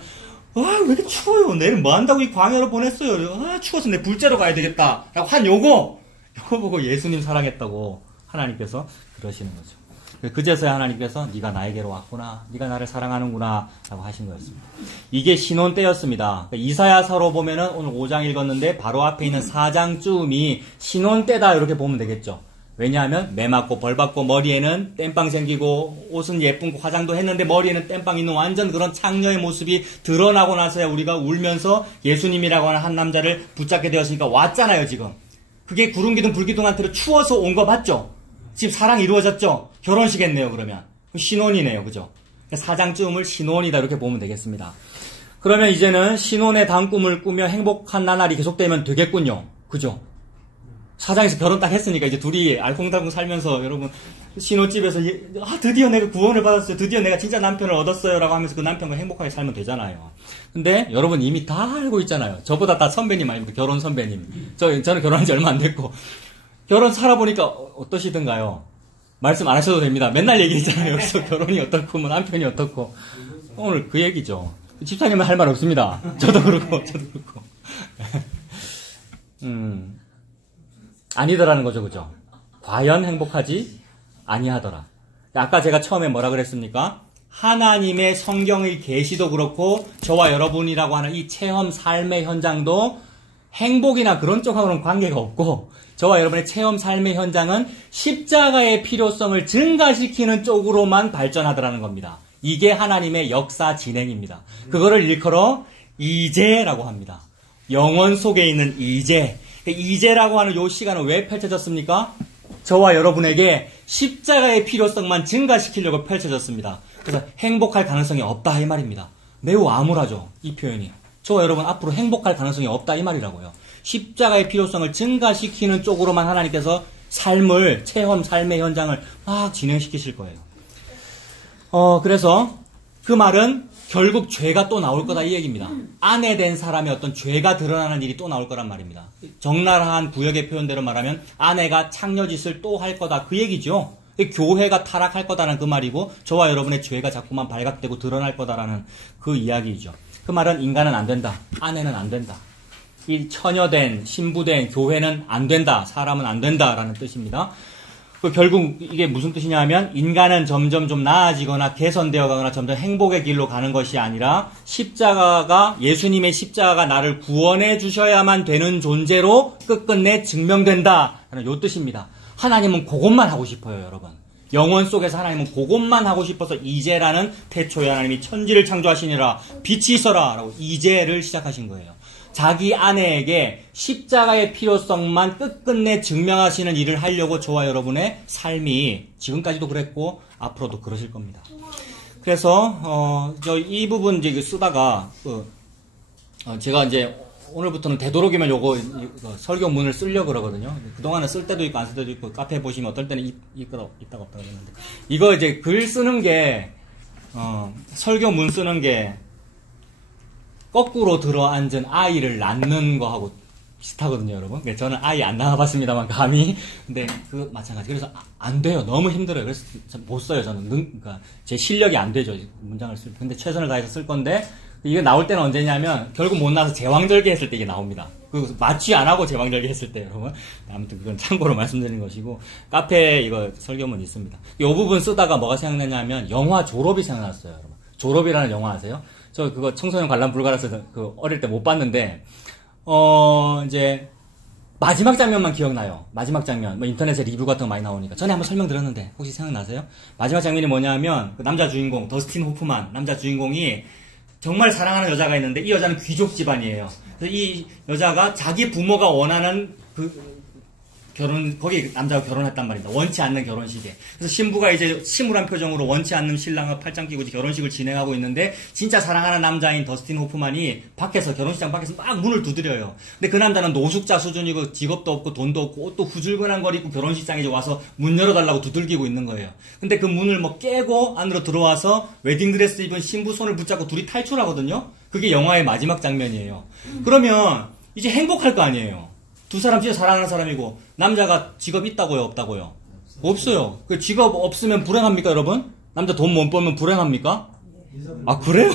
왜 이렇게 추워요? 내일 뭐 한다고 이 광야로 보냈어요? 추워서 내 불째로 가야 되겠다. 라고 한 요거 보고 예수님 사랑했다고 하나님께서 그러시는 거죠. 그제서야 하나님께서 네가 나에게로 왔구나. 네가 나를 사랑하는구나. 라고 하신 거였습니다. 이게 신혼 때였습니다. 이사야서로 보면은 오늘 5장 읽었는데 바로 앞에 있는 4장쯤이 신혼 때다. 이렇게 보면 되겠죠. 왜냐하면 매 맞고 벌 받고 머리에는 땜빵 생기고 옷은 예쁜 화장도 했는데 머리에는 땜빵 있는 완전 그런 창녀의 모습이 드러나고 나서야 우리가 울면서 예수님이라고 하는 한 남자를 붙잡게 되었으니까 왔잖아요. 지금 그게 구름기둥 불기둥한테로 추워서 온 거 맞죠? 지금 사랑 이루어졌죠? 결혼식 했네요. 그러면 신혼이네요. 그죠? 4장쯤을 신혼이다 이렇게 보면 되겠습니다. 그러면 이제는 신혼의 다음 꿈을 꾸며 행복한 나날이 계속되면 되겠군요. 그죠? 사장에서 결혼 딱 했으니까 이제 둘이 알콩달콩 살면서 여러분 신혼집에서 드디어 내가 구원을 받았어요. 드디어 내가 진짜 남편을 얻었어요. 라고 하면서 그 남편과 행복하게 살면 되잖아요. 근데 여러분 이미 다 알고 있잖아요. 저보다 다 선배님 아닙니까? 결혼 선배님. 저는 결혼한 지 얼마 안 됐고 결혼 살아보니까 어떠시던가요? 말씀 안 하셔도 됩니다. 맨날 얘기했잖아요. 여기서 결혼이 어떻고 뭐 남편이 어떻고 오늘 그 얘기죠. 집사님은 할 말 없습니다. 저도 그렇고 아니더라는 거죠. 그죠? 과연 행복하지 아니하더라. 아까 제가 처음에 뭐라 그랬습니까? 하나님의 성경의 계시도 그렇고 저와 여러분이라고 하는 이 체험 삶의 현장도 행복이나 그런 쪽하고는 관계가 없고 저와 여러분의 체험 삶의 현장은 십자가의 필요성을 증가시키는 쪽으로만 발전하더라는 겁니다. 이게 하나님의 역사 진행입니다. 그거를 일컬어 이제라고 합니다. 영원 속에 있는 이제. 이제라고 하는 요 시간은 왜 펼쳐졌습니까? 저와 여러분에게 십자가의 필요성만 증가시키려고 펼쳐졌습니다. 그래서 행복할 가능성이 없다 이 말입니다. 매우 암울하죠. 이 표현이. 저와 여러분 앞으로 행복할 가능성이 없다 이 말이라고요. 십자가의 필요성을 증가시키는 쪽으로만 하나님께서 삶을 체험 삶의 현장을 막 진행시키실 거예요. 그래서 그 말은 결국 죄가 또 나올 거다 이 얘기입니다. 아내 된 사람의 어떤 죄가 드러나는 일이 또 나올 거란 말입니다. 적나라한 구역의 표현대로 말하면 아내가 창녀짓을 또 할 거다 그 얘기죠. 교회가 타락할 거다라는 그 말이고 저와 여러분의 죄가 자꾸만 발각되고 드러날 거다라는 그 이야기이죠. 그 말은 인간은 안 된다. 아내는 안 된다. 이 처녀된 신부된 교회는 안 된다. 사람은 안 된다라는 뜻입니다. 결국 이게 무슨 뜻이냐 하면 인간은 점점 좀 나아지거나 개선되어 가거나 점점 행복의 길로 가는 것이 아니라 십자가가 예수님의 십자가가 나를 구원해 주셔야만 되는 존재로 끝끝내 증명된다라는 요 뜻입니다. 하나님은 그것만 하고 싶어요. 여러분. 영원 속에서 하나님은 그것만 하고 싶어서 이제라는 태초에 하나님이 천지를 창조하시니라 빛이 있어라 라고 이제를 시작하신 거예요. 자기 아내에게 십자가의 필요성만 끝끝내 증명하시는 일을 하려고 저와 여러분의 삶이 지금까지도 그랬고 앞으로도 그러실 겁니다. 그래서 이 부분 이제 쓰다가 제가 이제 오늘부터는 되도록이면 요거 설교문을 쓰려고 그러거든요. 그동안은 쓸 때도 있고 안 쓸 때도 있고 카페에 보시면 어떨 때는 있다가 없다가 그러는데 이거 이제 글 쓰는 게 설교문 쓰는 게 거꾸로 들어앉은 아이를 낳는 거하고 비슷하거든요, 여러분. 저는 아이 안 낳아봤습니다만, 감히. 근데, 마찬가지. 그래서, 안 돼요. 너무 힘들어요. 그래서, 못 써요, 저는. 그러니까, 제 실력이 안 되죠, 문장을 쓸 때. 근데 최선을 다해서 쓸 건데, 이게 나올 때는 언제냐면, 결국 못 나와서 제왕절개 했을 때 이게 나옵니다. 그리고 마취 안 하고 제왕절개 했을 때, 여러분. 아무튼 그건 참고로 말씀드리는 것이고, 카페에 이거 설교문 있습니다. 이 부분 쓰다가 뭐가 생각나냐면, 영화 졸업이 생각났어요, 여러분. 졸업이라는 영화 아세요? 저 그거 청소년 관람 불가라서 어릴 때 못 봤는데 이제 마지막 장면만 기억나요. 마지막 장면. 뭐 인터넷에 리뷰 같은 거 많이 나오니까 전에 한번 설명드렸는데 혹시 생각나세요? 마지막 장면이 뭐냐면 그 남자 주인공 더스틴 호프만 남자 주인공이 정말 사랑하는 여자가 있는데 이 여자는 귀족 집안이에요. 그래서 이 여자가 자기 부모가 원하는 그 거기 남자가 결혼했단 말입니다. 원치 않는 결혼식에. 그래서 신부가 이제 침울한 표정으로 원치 않는 신랑을 팔짱 끼고 결혼식을 진행하고 있는데, 진짜 사랑하는 남자인 더스틴 호프만이 결혼식장 밖에서 막 문을 두드려요. 근데 그 남자는 노숙자 수준이고 직업도 없고 돈도 없고 옷도 후줄근한 걸 입고 결혼식장에 이제 와서 문 열어달라고 두들기고 있는 거예요. 근데 그 문을 뭐 깨고 안으로 들어와서 웨딩드레스 입은 신부 손을 붙잡고 둘이 탈출하거든요. 그게 영화의 마지막 장면이에요. 그러면 이제 행복할 거 아니에요. 두 사람 진짜 사랑하는 사람이고, 남자가 직업 있다고요, 없다고요? 없어요. 그 직업 없으면 불행합니까, 여러분? 남자 돈 못 벌면 불행합니까? 아, 그래요?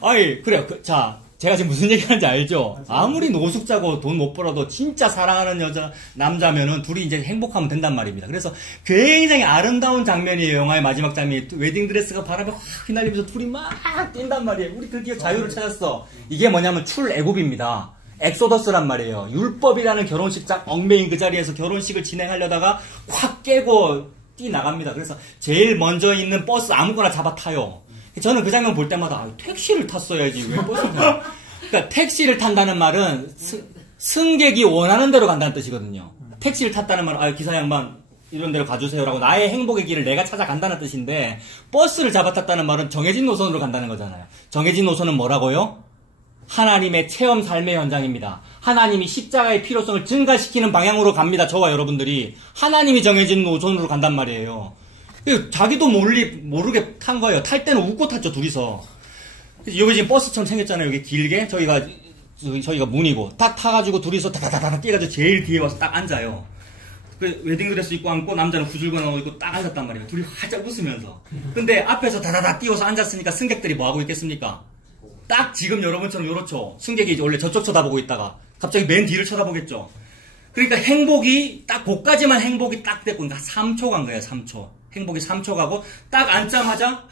아이, 그래요. 자, 제가 지금 무슨 얘기 하는지 알죠? 아무리 노숙자고 돈 못 벌어도 진짜 사랑하는 남자면은 둘이 이제 행복하면 된단 말입니다. 그래서 굉장히 아름다운 장면이에요. 영화의 마지막 장면이. 웨딩드레스가 바람에 확 휘날리면서 둘이 막 뛴단 말이에요. 우리 드디어 자유를 찾았어. 이게 뭐냐면 출애굽입니다. 엑소더스란 말이에요. 율법이라는 결혼식장 얽매인 그 자리에서 결혼식을 진행하려다가 확 깨고 뛰나갑니다. 그래서 제일 먼저 있는 버스 아무거나 잡아 타요. 저는 그 장면 볼 때마다 택시를 탔어야지 왜 버스를 타요? 그러니까 택시를 탄다는 말은 승객이 원하는 대로 간다는 뜻이거든요. 택시를 탔다는 말은 기사 양반 이런 데로 가주세요라고 나의 행복의 길을 내가 찾아간다는 뜻인데, 버스를 잡아 탔다는 말은 정해진 노선으로 간다는 거잖아요. 정해진 노선은 뭐라고요? 하나님의 체험 삶의 현장입니다. 하나님이 십자가의 필요성을 증가시키는 방향으로 갑니다. 저와 여러분들이 하나님이 정해진 노선으로 간단 말이에요. 자기도 모르게 탄 거예요. 탈 때는 웃고 탔죠, 둘이서. 여기 지금 버스처럼 생겼잖아요. 여기 길게. 저희가 문이고. 딱 타가지고 둘이서 다다다다 뛰어가지고 제일 뒤에 와서 딱 앉아요. 그 웨딩드레스 입고 앉고, 남자는 후줄근한 옷 입고 딱 앉았단 말이에요. 둘이 활짝 웃으면서. 근데 앞에서 다다다 뛰어서 앉았으니까 승객들이 뭐 하고 있겠습니까? 딱 지금 여러분처럼 요렇죠. 승객이 이제 원래 저쪽 쳐다보고 있다가 갑자기 맨 뒤를 쳐다보겠죠. 그러니까 행복이 딱 거기까지만 행복이 딱 됐고, 그러니까 3초 간 거예요. 3초. 행복이 3초 가고 딱 앉자마자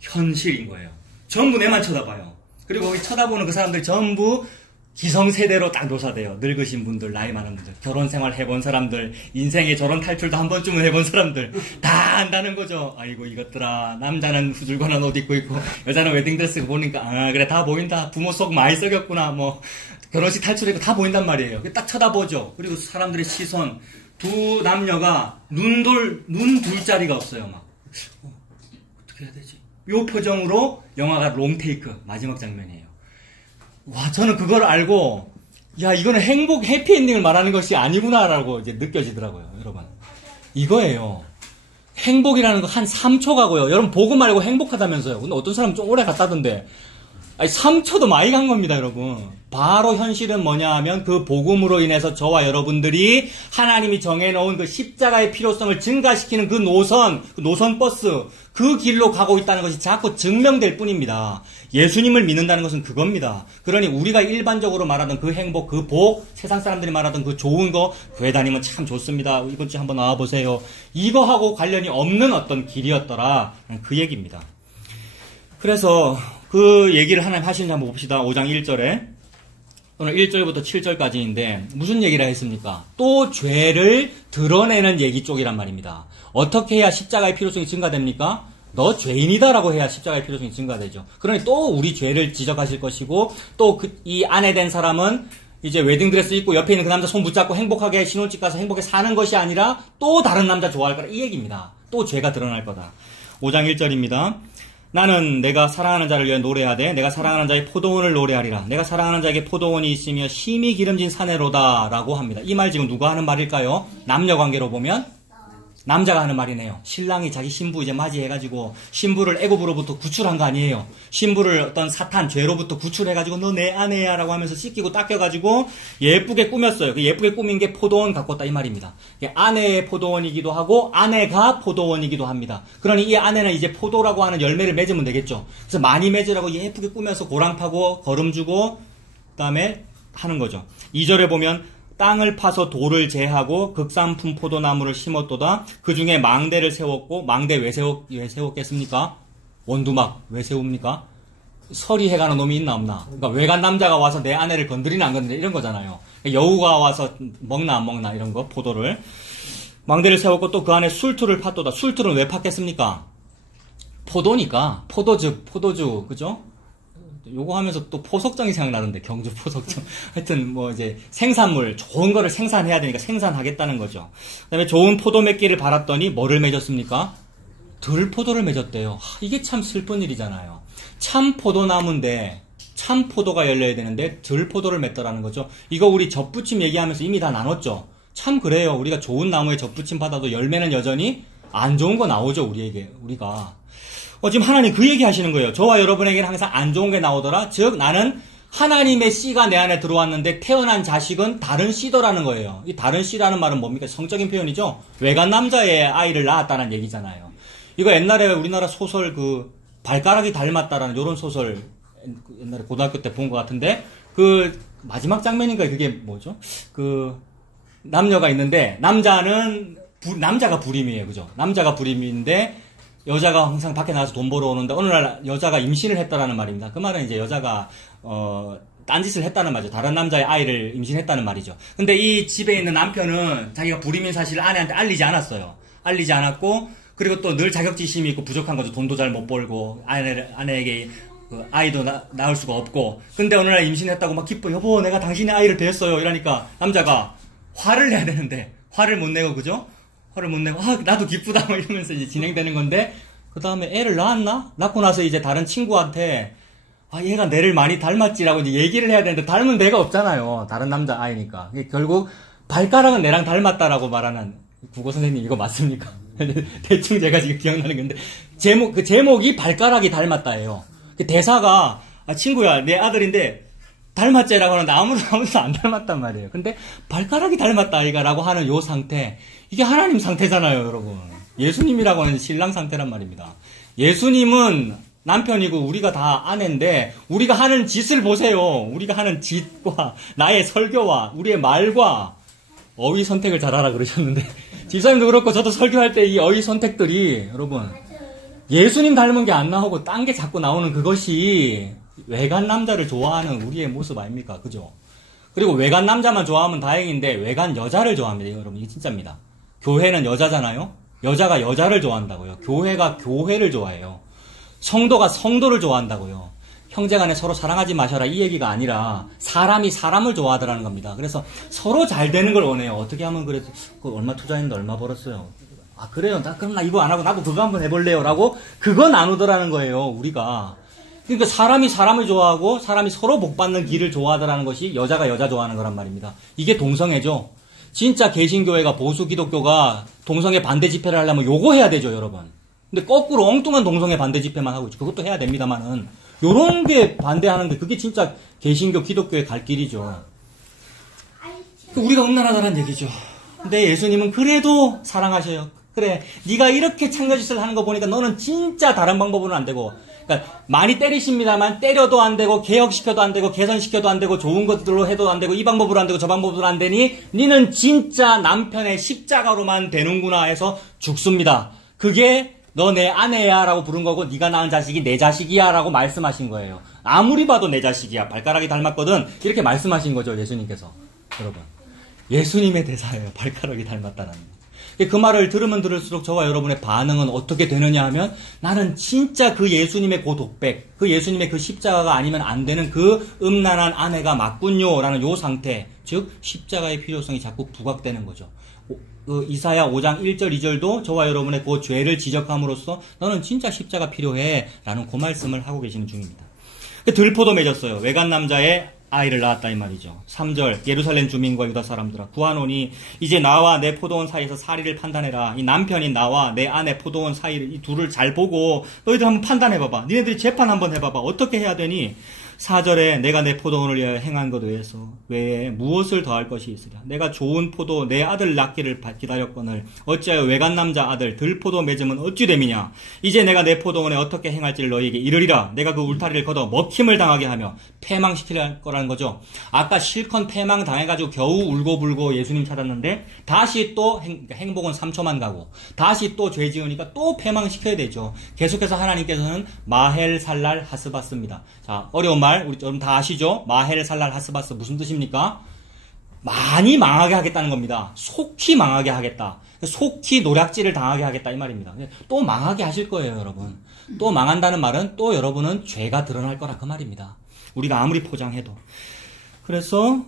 현실인 거예요. 전부 내만 쳐다봐요. 그리고 거기 쳐다보는 그 사람들이 전부 기성세대로 딱 묘사돼요. 늙으신 분들, 나이 많은 분들, 결혼생활 해본 사람들, 인생에 저런 탈출도 한 번쯤은 해본 사람들 다 안다는 거죠. 아이고 이것들아, 남자는 후줄근한 옷 입고 있고 여자는 웨딩드레스 보니까 그래 다 보인다. 부모 속 많이 썩였구나. 뭐 결혼식 탈출했고 다 보인단 말이에요. 딱 쳐다보죠. 그리고 사람들의 시선, 두 남녀가 눈 둘 자리가 없어요. 막 어떻게 해야 되지? 요 표정으로 영화가 롱테이크 마지막 장면이에요. 와, 저는 그걸 알고, 야, 이거는 해피엔딩을 말하는 것이 아니구나라고 이제 느껴지더라고요, 여러분. 이거예요. 행복이라는 거 한 3초 가고요. 여러분, 보고 말고 행복하다면서요. 근데 어떤 사람은 좀 오래 갔다던데. 아니, 3초도 많이 간 겁니다, 여러분. 바로 현실은 뭐냐 하면 그 복음으로 인해서 저와 여러분들이 하나님이 정해놓은 그 십자가의 필요성을 증가시키는 그 노선 버스, 그 길로 가고 있다는 것이 자꾸 증명될 뿐입니다. 예수님을 믿는다는 것은 그겁니다. 그러니 우리가 일반적으로 말하던 그 행복, 그 복, 세상 사람들이 말하던 그 좋은 거, 교회 다니면 참 좋습니다. 이번 주에 한번 나와보세요. 이거하고 관련이 없는 어떤 길이었더라. 그 얘기입니다. 그래서 그 얘기를 하나님 하시는지 한번 봅시다. 5장 1절에. 오늘 1절부터 7절까지인데 무슨 얘기를 했습니까? 또 죄를 드러내는 얘기 쪽이란 말입니다. 어떻게 해야 십자가의 필요성이 증가됩니까? 너 죄인이다라고 해야 십자가의 필요성이 증가되죠. 그러니 또 우리 죄를 지적하실 것이고, 또 이 아내 된 사람은 이제 웨딩드레스 입고 옆에 있는 그 남자 손 붙잡고 행복하게 신혼집 가서 행복하게 사는 것이 아니라 또 다른 남자 좋아할 거라, 이 얘기입니다. 또 죄가 드러날 거다. 5장 1절입니다. 나는 내가 사랑하는 자를 위해 노래하되 내가 사랑하는 자의 포도원을 노래하리라. 내가 사랑하는 자에게 포도원이 있으며 심히 기름진 사내로다 라고 합니다. 이 말 지금 누가 하는 말일까요? 남녀관계로 보면 남자가 하는 말이네요. 신랑이 자기 신부 이제 맞이해가지고 신부를 애굽으로부터 구출한 거 아니에요. 신부를 어떤 사탄 죄로부터 구출해가지고 너 내 아내야 라고 하면서 씻기고 닦여가지고 예쁘게 꾸몄어요. 그 예쁘게 꾸민 게 포도원 갖고 왔다 이 말입니다. 아내의 포도원이기도 하고 아내가 포도원이기도 합니다. 그러니 이 아내는 이제 포도라고 하는 열매를 맺으면 되겠죠. 그래서 많이 맺으라고 예쁘게 꾸며서 고랑 파고 거름 주고 그 다음에 하는 거죠. 2절에 보면 땅을 파서 돌을 제하고 극산품 포도나무를 심었도다. 그 중에 망대를 세웠고, 망대 왜 세웠겠습니까? 원두막 왜 세웁니까? 서리 해가는 놈이 있나 없나? 그러니까 외간 남자가 와서 내 아내를 건드리나 안 건드리나 이런 거잖아요. 여우가 와서 먹나 안 먹나 이런 거, 포도를. 망대를 세웠고 또 그 안에 술투를 팠도다. 술투는 왜 팠겠습니까? 포도니까. 포도주, 그죠? 요거 하면서 또 포석정이 생각나는데, 경주 포석정. 하여튼 뭐 이제 생산물, 좋은 거를 생산해야 되니까 생산하겠다는 거죠. 그 다음에 좋은 포도 맺기를 바랐더니 뭐를 맺었습니까? 들포도를 맺었대요. 이게 참 슬픈 일이잖아요. 참 포도나무인데, 참 포도가 열려야 되는데 들포도를 맺더라는 거죠. 이거 우리 젖붙임 얘기하면서 이미 다 나눴죠. 참 그래요. 우리가 좋은 나무에 젖붙임 받아도 열매는 여전히 안 좋은 거 나오죠. 우리가. 지금 하나님 그 얘기 하시는 거예요. 저와 여러분에게는 항상 안 좋은 게 나오더라. 즉 나는 하나님의 씨가 내 안에 들어왔는데 태어난 자식은 다른 씨더라는 거예요. 이 다른 씨라는 말은 뭡니까? 성적인 표현이죠. 외간 남자의 아이를 낳았다는 얘기잖아요. 이거 옛날에 우리나라 소설 그 발가락이 닮았다라는 이런 소설 옛날에 고등학교 때 본 것 같은데 그 마지막 장면인가 그게 뭐죠? 그 남녀가 있는데 남자가 불임이에요. 그죠? 남자가 불임인데 여자가 항상 밖에 나가서 돈 벌어 오는데 어느 날 여자가 임신을 했다라는 말입니다. 그 말은 이제 여자가 딴짓을 했다는 말이죠. 다른 남자의 아이를 임신했다는 말이죠. 근데 이 집에 있는 남편은 자기가 불임인 사실을 아내한테 알리지 않았어요. 알리지 않았고 그리고 또 늘 자격지심이 있고 부족한 거죠. 돈도 잘 못 벌고 아내에게 그 아이도 낳을 수가 없고. 근데 어느 날 임신했다고 막 기뻐. 여보 내가 당신의 아이를 배웠어요. 이러니까 남자가 화를 내야 되는데 화를 못 내고 그죠? 화를 못 내고 나도 기쁘다 뭐 이러면서 이제 진행되는 건데 그 다음에 애를 낳았나? 낳고 나서 이제 다른 친구한테 얘가 내를 많이 닮았지라고 이제 얘기를 해야 되는데 닮은 데가 없잖아요. 다른 남자 아이니까. 결국 발가락은 내랑 닮았다라고 말하는 국어 선생님 이거 맞습니까? 대충 제가 지금 기억나는 건데 제목이 발가락이 닮았다예요. 그 대사가 친구야 내 아들인데 닮았지라고 하는데 아무도 안 닮았단 말이에요. 근데 발가락이 닮았다 아이가라고 하는 요 상태 이게 하나님 상태잖아요, 여러분. 예수님이라고 하는 신랑 상태란 말입니다. 예수님은 남편이고 우리가 다 아내인데 우리가 하는 짓을 보세요. 우리가 하는 짓과 나의 설교와 우리의 말과 어휘 선택을 잘하라 그러셨는데 집사님도 그렇고 저도 설교할 때 이 어휘 선택들이 여러분 예수님 닮은 게 안 나오고 딴 게 자꾸 나오는 그것이 외간 남자를 좋아하는 우리의 모습 아닙니까? 그죠? 그리고 외간 남자만 좋아하면 다행인데 외간 여자를 좋아합니다. 여러분 이게 진짜입니다. 교회는 여자잖아요? 여자가 여자를 좋아한다고요. 교회가 교회를 좋아해요. 성도가 성도를 좋아한다고요. 형제간에 서로 사랑하지 마셔라 이 얘기가 아니라 사람이 사람을 좋아하더라는 겁니다. 그래서 서로 잘 되는 걸 원해요. 어떻게 하면 그래도 얼마 투자했는데 얼마 벌었어요. 그래요. 그럼 나 이거 안 하고 나도 그거 한번 해볼래요. 라고 그거 나누더라는 거예요. 우리가. 그러니까 사람이 사람을 좋아하고 사람이 서로 복받는 길을 좋아하더라는 것이 여자가 여자 좋아하는 거란 말입니다. 이게 동성애죠. 진짜 개신교회가 보수 기독교가 동성애 반대 집회를 하려면 요거 해야 되죠, 여러분. 근데 거꾸로 엉뚱한 동성애 반대 집회만 하고 있죠. 그것도 해야 됩니다만은 요런 게 반대하는 게 그게 진짜 개신교 기독교의 갈 길이죠. 우리가 음란하다는 얘기죠. 근데 예수님은 그래도 사랑하셔요. 그래, 네가 이렇게 창녀짓을 하는 거 보니까 너는 진짜 다른 방법으로는 안 되고, 그러니까 많이 때리십니다만 때려도 안 되고 개혁시켜도 안 되고 개선시켜도 안 되고 좋은 것들로 해도 안 되고 이 방법으로 안 되고 저 방법으로 안 되니 니는 진짜 남편의 십자가로만 되는구나 해서 죽습니다. 그게 너 내 아내야 라고 부른 거고 네가 낳은 자식이 내 자식이야 라고 말씀하신 거예요. 아무리 봐도 내 자식이야. 발가락이 닮았거든. 이렇게 말씀하신 거죠, 예수님께서. 여러분, 예수님의 대사예요. 발가락이 닮았다는 거. 그 말을 들으면 들을수록 저와 여러분의 반응은 어떻게 되느냐 하면 나는 진짜 그 예수님의 그 독백, 그 예수님의 그 십자가가 아니면 안 되는 그 음란한 아내가 맞군요 라는 요 상태, 즉 십자가의 필요성이 자꾸 부각되는 거죠. 이사야 5장 1절 2절도 저와 여러분의 그 죄를 지적함으로써 너는 진짜 십자가 필요해 라는 그 말씀을 하고 계시는 중입니다. 들포도 맺었어요. 외간 남자의 아이를 낳았다 이 말이죠. 3절 예루살렘 주민과 유다 사람들아 구하노니 이제 나와 내 포도원 사이에서 사리를 판단해라. 이 남편인 나와 내 아내 포도원 사이를 이 둘을 잘 보고 너희들 한번 판단해봐봐. 니네들이 재판 한번 해봐봐. 어떻게 해야 되니? 4절에 내가 내 포도원을 위하여 행한 것 외에 무엇을 더할 것이 있으랴. 내가 좋은 포도 내 아들 낳기를 기다렸거늘 어찌하여 외간 남자 아들 들포도 맺음은 어찌 됨이냐. 이제 내가 내 포도원에 어떻게 행할지를 너희에게 이르리라. 내가 그 울타리를 걷어 먹힘을 당하게 하며 패망시키려 거라는 거죠. 아까 실컷 패망 당해가지고 겨우 울고불고 예수님 찾았는데 다시 또 행복은 3초만 가고 다시 또 죄 지으니까 또 패망시켜야 되죠. 계속해서 하나님께서는 마헬살랄 하스바스입니다. 자, 어려운 말 우리 여러분 다 아시죠? 마헬살랄 하스바스 무슨 뜻입니까? 많이 망하게 하겠다는 겁니다. 속히 망하게 하겠다. 속히 노략질을 당하게 하겠다 이 말입니다. 또 망하게 하실 거예요, 여러분. 또 망한다는 말은 또 여러분은 죄가 드러날 거라 그 말입니다. 우리가 아무리 포장해도. 그래서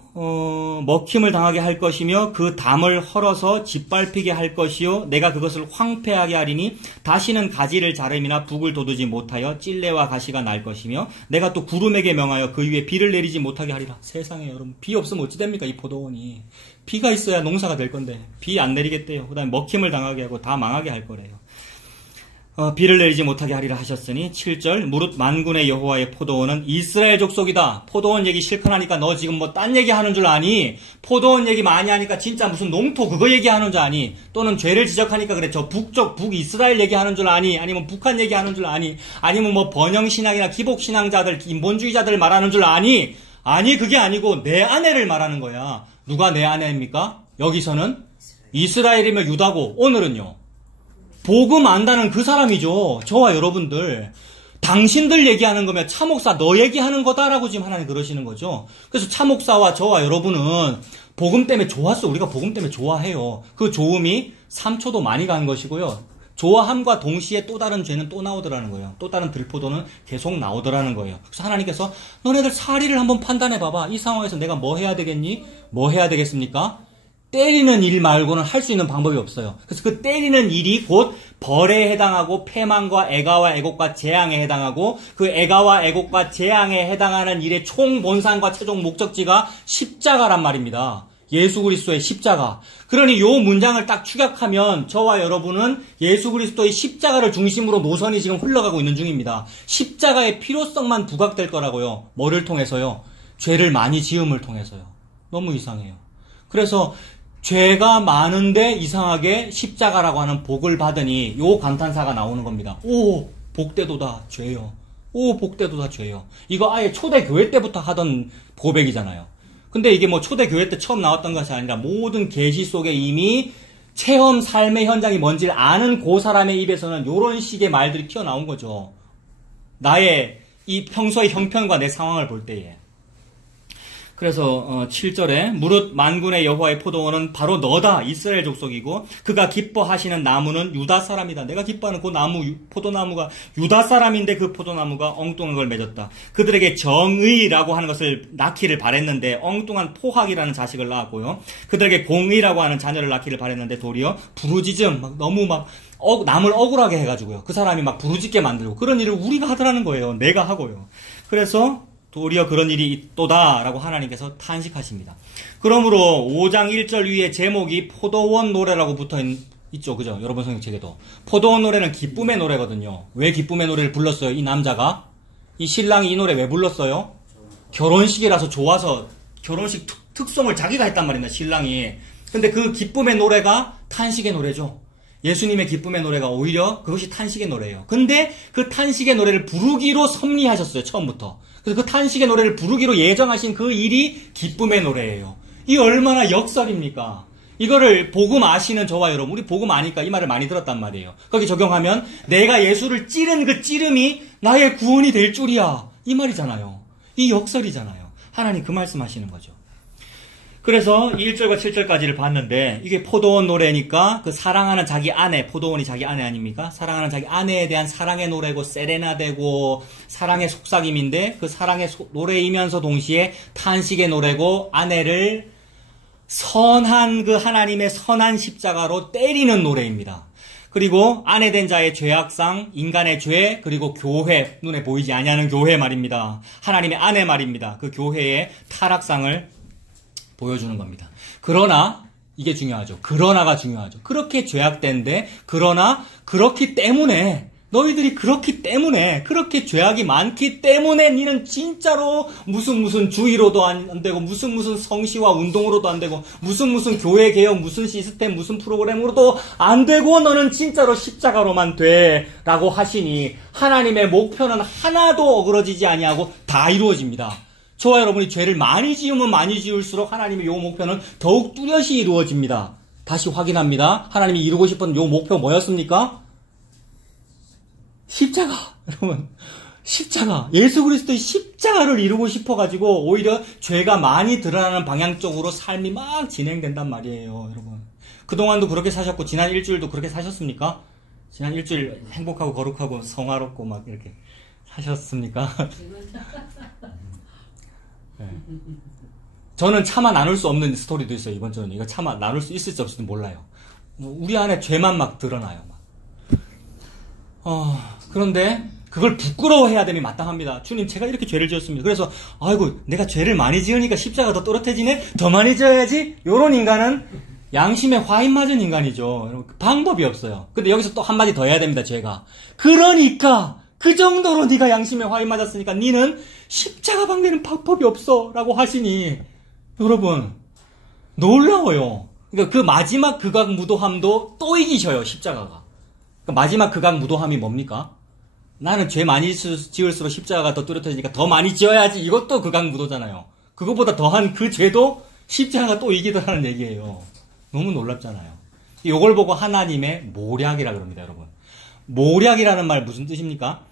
먹힘을 당하게 할 것이며 그 담을 헐어서 짓밟히게 할 것이요 내가 그것을 황폐하게 하리니 다시는 가지를 자름이나 북을 돋우지 못하여 찔레와 가시가 날 것이며 내가 또 구름에게 명하여 그 위에 비를 내리지 못하게 하리라. 세상에 여러분, 비 없으면 어찌 됩니까? 이 포도원이 비가 있어야 농사가 될 건데 비 안 내리겠대요. 그 다음에 먹힘을 당하게 하고 다 망하게 할 거래요. 비를 내리지 못하게 하리라 하셨으니 7절 무릇 만군의 여호와의 포도원은 이스라엘 족속이다. 포도원 얘기 실컷 하니까 너 지금 뭐 딴 얘기하는 줄 아니? 포도원 얘기 많이 하니까 진짜 무슨 농토 그거 얘기하는 줄 아니? 또는 죄를 지적하니까 그래 저 북쪽 북이스라엘 얘기하는 줄 아니? 아니면 북한 얘기하는 줄 아니? 아니면 뭐 번영신앙이나 기복신앙자들 인본주의자들 말하는 줄 아니? 아니 그게 아니고 내 아내를 말하는 거야. 누가 내 아내입니까? 여기서는 이스라엘이며 유다고 오늘은요. 복음 안다는 그 사람이죠. 저와 여러분들. 당신들 얘기하는 거면 차목사 너 얘기하는 거다라고 지금 하나님 그러시는 거죠. 그래서 차목사와 저와 여러분은 복음 때문에 좋았어. 우리가 복음 때문에 좋아해요. 그 좋음이 3초도 많이 간 것이고요. 좋아함과 동시에 또 다른 죄는 또 나오더라는 거예요. 또 다른 들포도는 계속 나오더라는 거예요. 그래서 하나님께서 너네들 사리를 한번 판단해 봐봐. 이 상황에서 내가 뭐 해야 되겠니? 뭐 해야 되겠습니까? 때리는 일 말고는 할 수 있는 방법이 없어요. 그래서 그 때리는 일이 곧 벌에 해당하고 패망과 애가와 애곡과 재앙에 해당하고 그 애가와 애곡과 재앙에 해당하는 일의 총 본산과 최종 목적지가 십자가란 말입니다. 예수 그리스도의 십자가. 그러니 요 문장을 딱 축약하면 저와 여러분은 예수 그리스도의 십자가를 중심으로 노선이 지금 흘러가고 있는 중입니다. 십자가의 필요성만 부각될 거라고요. 뭐를 통해서요? 죄를 많이 지음을 통해서요. 너무 이상해요. 그래서 죄가 많은데 이상하게 십자가라고 하는 복을 받으니 요 감탄사가 나오는 겁니다. 오, 복되도다 죄요. 오, 복되도다 죄요. 이거 아예 초대교회 때부터 하던 고백이잖아요. 근데 이게 뭐 초대교회 때 처음 나왔던 것이 아니라 모든 계시 속에 이미 체험 삶의 현장이 뭔지를 아는 그 사람의 입에서는 요런 식의 말들이 튀어나온 거죠. 나의 이 평소의 형편과 내 상황을 볼 때에. 그래서 7절에 무릇 만군의 여호와의 포도원은 바로 너다. 이스라엘 족속이고 그가 기뻐하시는 나무는 유다 사람이다. 내가 기뻐하는 그 나무 포도나무가 유다 사람인데 그 포도나무가 엉뚱한 걸 맺었다. 그들에게 정의라고 하는 것을 낳기를 바랬는데 엉뚱한 포학이라는 자식을 낳았고요. 그들에게 공의라고 하는 자녀를 낳기를 바랬는데 도리어 부르짖음 막 너무 막 남을 억울하게 해가지고요. 그 사람이 막 부르짖게 만들고 그런 일을 우리가 하더라는 거예요. 내가 하고요. 그래서 도리어 그런 일이 있도다라고 하나님께서 탄식하십니다. 그러므로 5장 1절 위에 제목이 포도원 노래라고 붙어있죠. 그죠? 여러분 성경책에도. 포도원 노래는 기쁨의 노래거든요. 왜 기쁨의 노래를 불렀어요? 이 남자가? 이 신랑이 이 노래 왜 불렀어요? 결혼식이라서 좋아서 결혼식 특송을 자기가 했단 말입니다. 신랑이. 근데 그 기쁨의 노래가 탄식의 노래죠. 예수님의 기쁨의 노래가 오히려 그것이 탄식의 노래예요. 근데 그 탄식의 노래를 부르기로 섭리하셨어요. 처음부터. 그래서 그 탄식의 노래를 부르기로 예정하신 그 일이 기쁨의 노래예요. 이 얼마나 역설입니까? 이거를 복음 아시는 저와 여러분, 우리 복음 아니까 이 말을 많이 들었단 말이에요. 거기 적용하면 내가 예수를 찌른 그 찌름이 나의 구원이 될 줄이야. 이 말이잖아요. 이 역설이잖아요. 하나님 그 말씀하시는 거죠. 그래서 1절과 7절까지를 봤는데 이게 포도원 노래니까 그 사랑하는 자기 아내, 포도원이 자기 아내 아닙니까? 사랑하는 자기 아내에 대한 사랑의 노래고 세레나데고 사랑의 속삭임인데 그 사랑의 노래이면서 동시에 탄식의 노래고 아내를 선한 그 하나님의 선한 십자가로 때리는 노래입니다. 그리고 아내된 자의 죄악상, 인간의 죄, 그리고 교회, 눈에 보이지 아니하는 교회 말입니다. 하나님의 아내 말입니다. 그 교회의 타락상을 보여주는 겁니다. 그러나 이게 중요하죠. 그러나가 중요하죠. 그렇게 죄악된데 그러나 그렇기 때문에 너희들이 그렇기 때문에 그렇게 죄악이 많기 때문에 니는 진짜로 무슨 주의로도 안 되고 무슨 성시와 운동으로도 안 되고 무슨 교회 개혁 무슨 시스템 무슨 프로그램으로도 안 되고 너는 진짜로 십자가로만 돼 라고 하시니 하나님의 목표는 하나도 어그러지지 아니하고 다 이루어집니다. 저와 여러분이 죄를 많이 지으면 많이 지을수록 하나님의 요 목표는 더욱 뚜렷이 이루어집니다. 다시 확인합니다. 하나님이 이루고 싶은 요 목표 뭐였습니까? 십자가. 여러분, 십자가. 예수 그리스도의 십자가를 이루고 싶어가지고 오히려 죄가 많이 드러나는 방향 쪽으로 삶이 막 진행된단 말이에요. 여러분. 그동안도 그렇게 사셨고 지난 일주일도 그렇게 사셨습니까? 지난 일주일 행복하고 거룩하고 성화롭고 막 이렇게 사셨습니까? 네. 저는 차마 나눌 수 없는 스토리도 있어요. 이번 주는 이거 차마 나눌 수 있을지 없을지 몰라요. 우리 안에 죄만 막 드러나요. 그런데 그걸 부끄러워해야 됨이 마땅합니다. 주님, 제가 이렇게 죄를 지었습니다. 그래서 아이고, 내가 죄를 많이 지으니까 십자가 더 또렷해지네? 더 많이 지어야지? 요런 인간은 양심에 화인 맞은 인간이죠. 여러분, 방법이 없어요. 근데 여기서 또 한마디 더 해야 됩니다. 죄가. 그러니까 그 정도로 네가 양심에 화인 맞았으니까 니는 십자가 방대는 방법이 없어 라고 하시니 여러분 놀라워요. 그러니까 그 마지막 극악 무도함도 또 이기셔요. 십자가가. 그러니까 마지막 극악 무도함이 뭡니까? 나는 죄 많이 지을수록 십자가가 더 뚜렷해지니까 더 많이 지어야지. 이것도 극악 무도잖아요. 그것보다 더한 그 죄도 십자가가 또 이기더라는 얘기예요. 너무 놀랍잖아요. 이걸 보고 하나님의 모략이라 그럽니다. 여러분, 모략이라는 말 무슨 뜻입니까?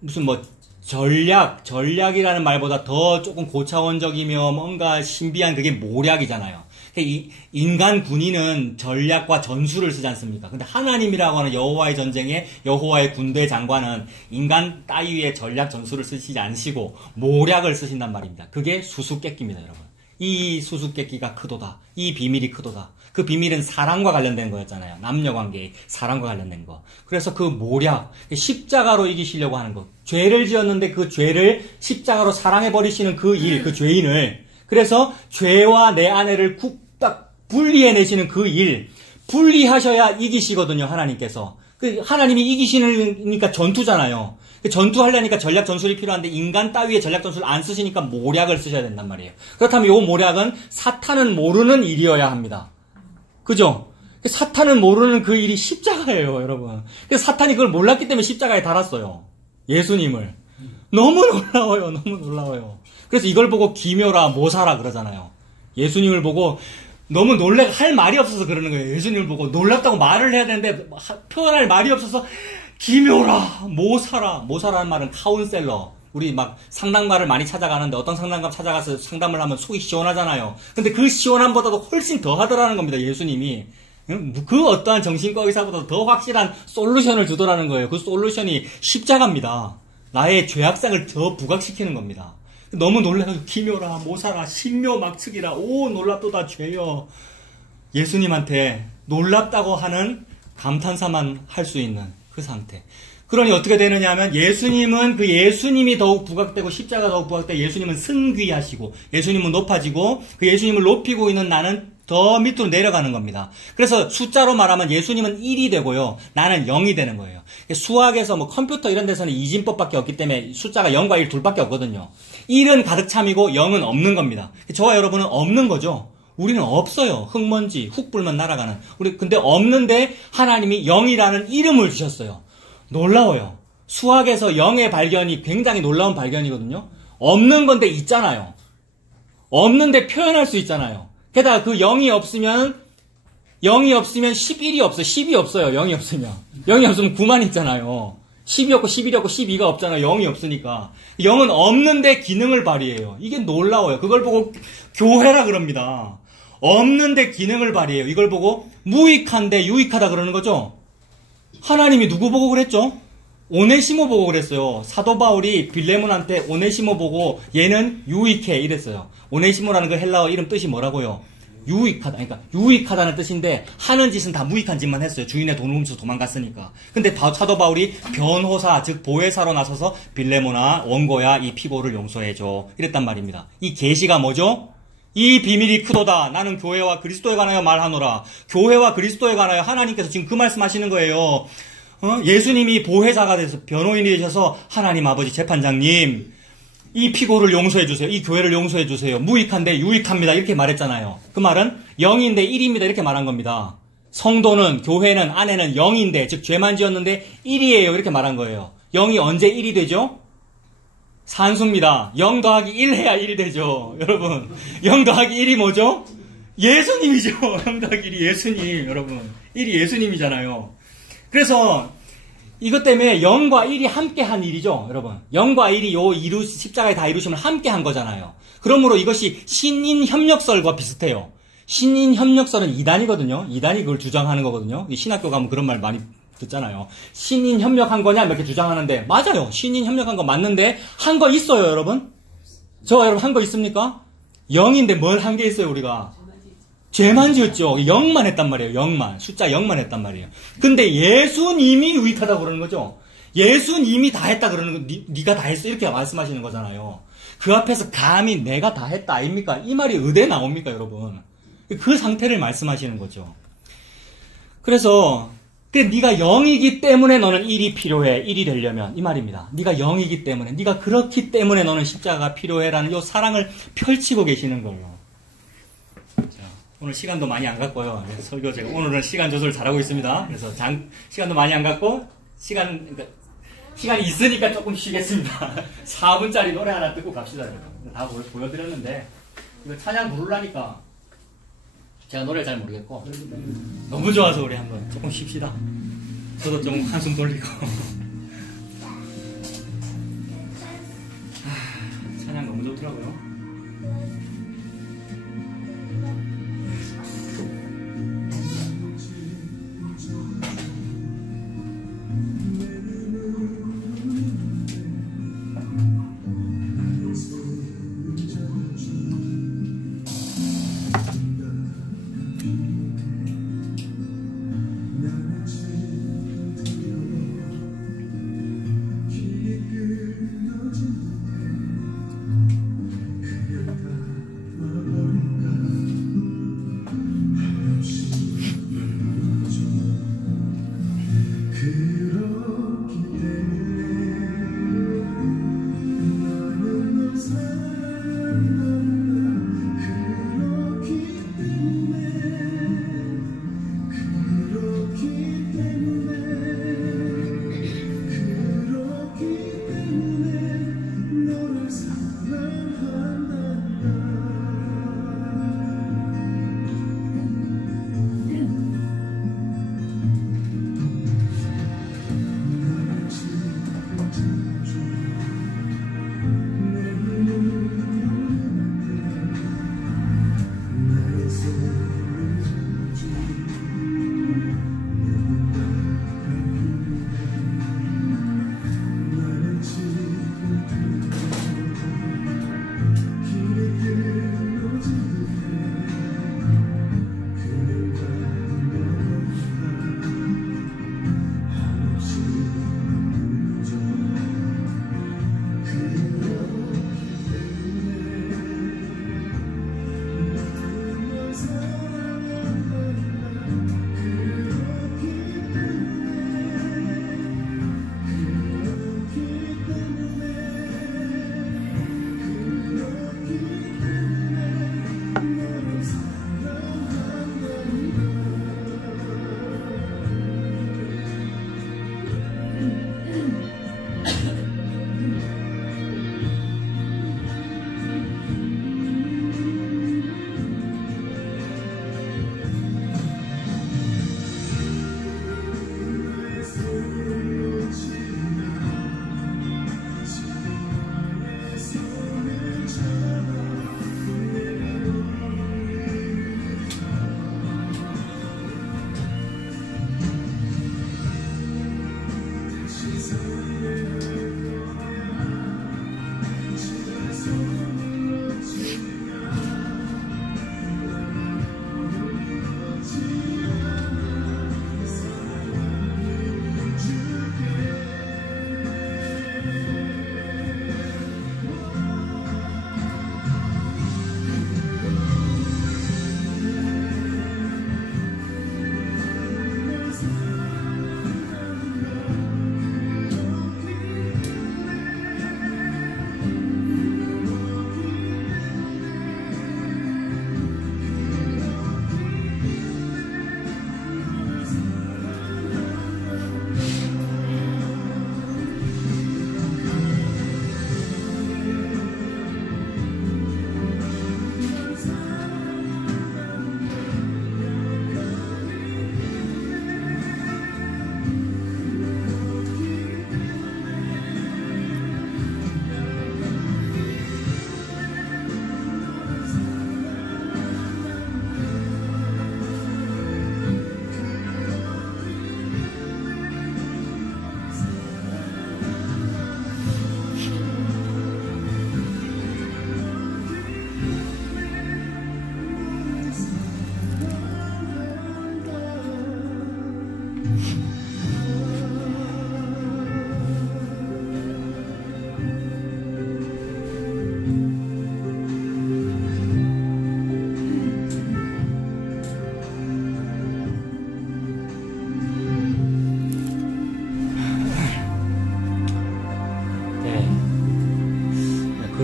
무슨 뭐 전략이라는 말보다 더 조금 고차원적이며 뭔가 신비한 그게 모략이잖아요. 이 인간 군인은 전략과 전술을 쓰지 않습니까? 근데 하나님이라고 하는 여호와의 전쟁에 여호와의 군대 장관은 인간 따위의 전략 전술을 쓰시지 않으시고 모략을 쓰신단 말입니다. 그게 수수께끼입니다, 여러분. 이 수수께끼가 크도다. 이 비밀이 크도다. 그 비밀은 사랑과 관련된 거였잖아요. 남녀관계의 사랑과 관련된 거. 그래서 그 모략, 십자가로 이기시려고 하는 거. 죄를 지었는데 그 죄를 십자가로 사랑해버리시는 그 일, 그 죄인을. 그래서 죄와 내 아내를 딱 분리해내시는 그 일. 분리하셔야 이기시거든요, 하나님께서. 하나님이 이기시니까 전투잖아요. 전투하려니까 전략 전술이 필요한데 인간 따위의 전략 전술을 안 쓰시니까 모략을 쓰셔야 된단 말이에요. 그렇다면 이 모략은 사탄은 모르는 일이어야 합니다. 그죠? 사탄은 모르는 그 일이 십자가예요, 여러분. 그래서 사탄이 그걸 몰랐기 때문에 십자가에 달았어요. 예수님을. 너무 놀라워요, 너무 놀라워요. 그래서 이걸 보고 기묘라 모사라 그러잖아요. 예수님을 보고 너무 할 말이 없어서 그러는 거예요. 예수님을 보고 놀랍다고 말을 해야 되는데 표현할 말이 없어서 기묘라 모사라. 모사라는 말은 카운셀러. 우리 막 상담가를 많이 찾아가는데 어떤 상담가 찾아가서 상담을 하면 속이 시원하잖아요. 근데 그 시원함보다도 훨씬 더 하더라는 겁니다, 예수님이. 그 어떠한 정신과 의사보다 더 확실한 솔루션을 주더라는 거예요. 그 솔루션이 십자가입니다. 나의 죄악상을 더 부각시키는 겁니다. 너무 놀라서 기묘라 모사라 신묘 막측이라 오 놀랍도다 죄여. 예수님한테 놀랍다고 하는 감탄사만 할 수 있는 그 상태. 그러니 어떻게 되느냐 하면 예수님은 그 예수님이 더욱 부각되고 십자가 더욱 부각되고 예수님은 승귀하시고 예수님은 높아지고 그 예수님을 높이고 있는 나는 더 밑으로 내려가는 겁니다. 그래서 숫자로 말하면 예수님은 1이 되고요. 나는 0이 되는 거예요. 수학에서 뭐 컴퓨터 이런 데서는 이진법밖에 없기 때문에 숫자가 0과 1 둘밖에 없거든요. 1은 가득 참이고 0은 없는 겁니다. 저와 여러분은 없는 거죠. 우리는 없어요. 흙먼지, 훅 불면 날아가는. 근데 없는데 하나님이 0이라는 이름을 주셨어요. 놀라워요. 수학에서 0의 발견이 굉장히 놀라운 발견이거든요. 없는 건데 있잖아요. 없는데 표현할 수 있잖아요. 게다가 그 0이 없으면 11이 없어요. 10이 없어요. 0이 없으면. 0이 없으면 9만 있잖아요. 10이 없고 11이 없고 12가 없잖아요. 0이 없으니까. 0은 없는데 기능을 발휘해요. 이게 놀라워요. 그걸 보고 교회라 그럽니다. 없는데 기능을 발휘해요. 이걸 보고 무익한데 유익하다 그러는 거죠. 하나님이 누구 보고 그랬죠? 오네시모 보고 그랬어요. 사도 바울이 빌레몬한테 오네시모 보고 얘는 유익해 이랬어요. 오네시모라는 그 헬라어 이름 뜻이 뭐라고요? 유익하다. 그러니까 유익하다는 뜻인데 하는 짓은 다 무익한 짓만 했어요. 주인의 돈을 훔쳐서 도망갔으니까. 근데 사도 바울이 변호사 즉 보혜사로 나서서 빌레몬아 원고야 이 피고를 용서해줘 이랬단 말입니다. 이 계시가 뭐죠? 이 비밀이 크도다. 나는 교회와 그리스도에 관하여 말하노라. 교회와 그리스도에 관하여 하나님께서 지금 그 말씀하시는 거예요. 예수님이 보혜사가 돼서 변호인이 되셔서 하나님 아버지 재판장님 이 피고를 용서해 주세요. 이 교회를 용서해 주세요. 무익한데 유익합니다. 이렇게 말했잖아요. 그 말은 0인데 1입니다. 이렇게 말한 겁니다. 성도는 교회는 안에는 0인데 즉 죄만 지었는데 1이에요. 이렇게 말한 거예요. 0이 언제 1이 되죠? 산수입니다. 0 더하기 1 해야 1이 되죠. 여러분 0 더하기 1이 뭐죠? 예수님이죠. 0 더하기 1이 예수님. 여러분 1이 예수님이잖아요. 그래서 이것 때문에 0과 1이 함께 한 일이죠. 여러분 0과 1이 십자가에 다 이루시면 함께 한 거잖아요. 그러므로 이것이 신인 협력설과 비슷해요. 신인협력설은 이단이거든요. 이단이 그걸 주장하는 거거든요. 신학교 가면 그런 말 많이 듣잖아요. 신인협력한 거냐 이렇게 주장하는데 맞아요. 신인협력한 거 맞는데 한 거 있어요, 여러분? 저 여러분 한 거 있습니까? 0인데 뭘 한 게 있어요, 우리가? 죄만 지었죠. 0만 했단 말이에요. 0만. 숫자 0만 했단 말이에요. 근데 예수님이 유익하다고 그러는 거죠. 예수님이 다 했다 그러는 거, 네가 다 했어 이렇게 말씀하시는 거잖아요. 그 앞에서 감히 내가 다 했다 아닙니까? 이 말이 어디에 나옵니까, 여러분? 그 상태를 말씀하시는 거죠. 그래서 네가 0이기 때문에 너는 1이 필요해. 1이 되려면 이 말입니다. 네가 0이기 때문에, 네가 그렇기 때문에 너는 십자가가 필요해라는 이 사랑을 펼치고 계시는 거예요. 자, 오늘 시간도 많이 안 갔고요. 설교 제가 오늘은 시간 조절 잘하고 있습니다. 그래서 시간도 많이 안 갔고 시간이 있으니까 조금 쉬겠습니다. 4분짜리 노래 하나 듣고 갑시다. 다 보여드렸는데 이거 찬양 부르려니까 제가 노래 잘 모르겠고 너무 좋아서 우리 한번 조금 쉽시다. 저도 좀 한숨 돌리고 찬양 너무 좋더라고요.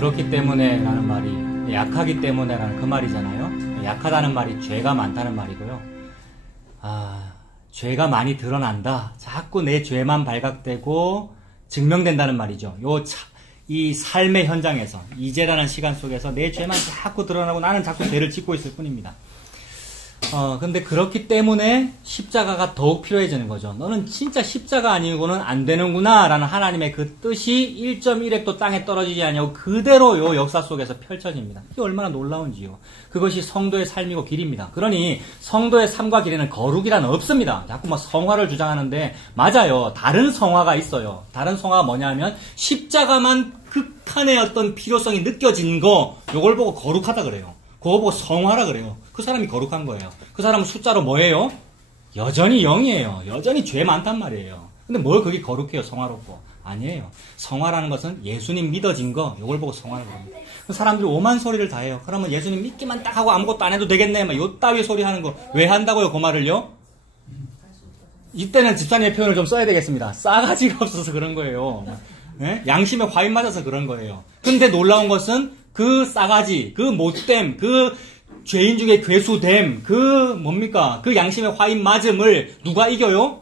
그렇기 때문에 라는 말이 약하기 때문에 라는 그 말이잖아요. 약하다는 말이 죄가 많다는 말이고요. 죄가 많이 드러난다. 자꾸 내 죄만 발각되고 증명된다는 말이죠. 이 삶의 현장에서, 이제라는 시간 속에서 내 죄만 자꾸 드러나고 나는 자꾸 죄를 짓고 있을 뿐입니다. 근데 그렇기 때문에 십자가가 더욱 필요해지는 거죠. 너는 진짜 십자가 아니고는 안 되는구나 라는 하나님의 그 뜻이 1.1획도 땅에 떨어지지 않냐고 그대로 요 역사 속에서 펼쳐집니다. 이게 얼마나 놀라운지요. 그것이 성도의 삶이고 길입니다. 그러니 성도의 삶과 길에는 거룩이란 없습니다. 자꾸 뭐 성화를 주장하는데 맞아요. 다른 성화가 있어요. 다른 성화가 뭐냐면 십자가만 극한의 어떤 필요성이 느껴진 거, 요걸 보고 거룩하다 그래요. 그거 보고 성화라 그래요. 그 사람이 거룩한 거예요. 그 사람은 숫자로 뭐예요? 여전히 0이에요. 여전히 죄 많단 말이에요. 근데 뭘 그게 거룩해요? 성화롭고. 아니에요. 성화라는 것은 예수님 믿어진 거, 요걸 보고 성화라고 합니다. 사람들이 오만 소리를 다 해요. 그러면 예수님 믿기만 딱 하고 아무것도 안 해도 되겠네. 막 요 따위 소리 하는 거. 왜 한다고요? 그 말을요? 이때는 집사님의 표현을 좀 써야 되겠습니다. 싸가지가 없어서 그런 거예요. 네? 양심에 화인 맞아서 그런 거예요. 근데 놀라운 것은 그 싸가지, 그 못됨, 그 죄인 중에 괴수됨, 그 양심의 화인 맞음을 누가 이겨요?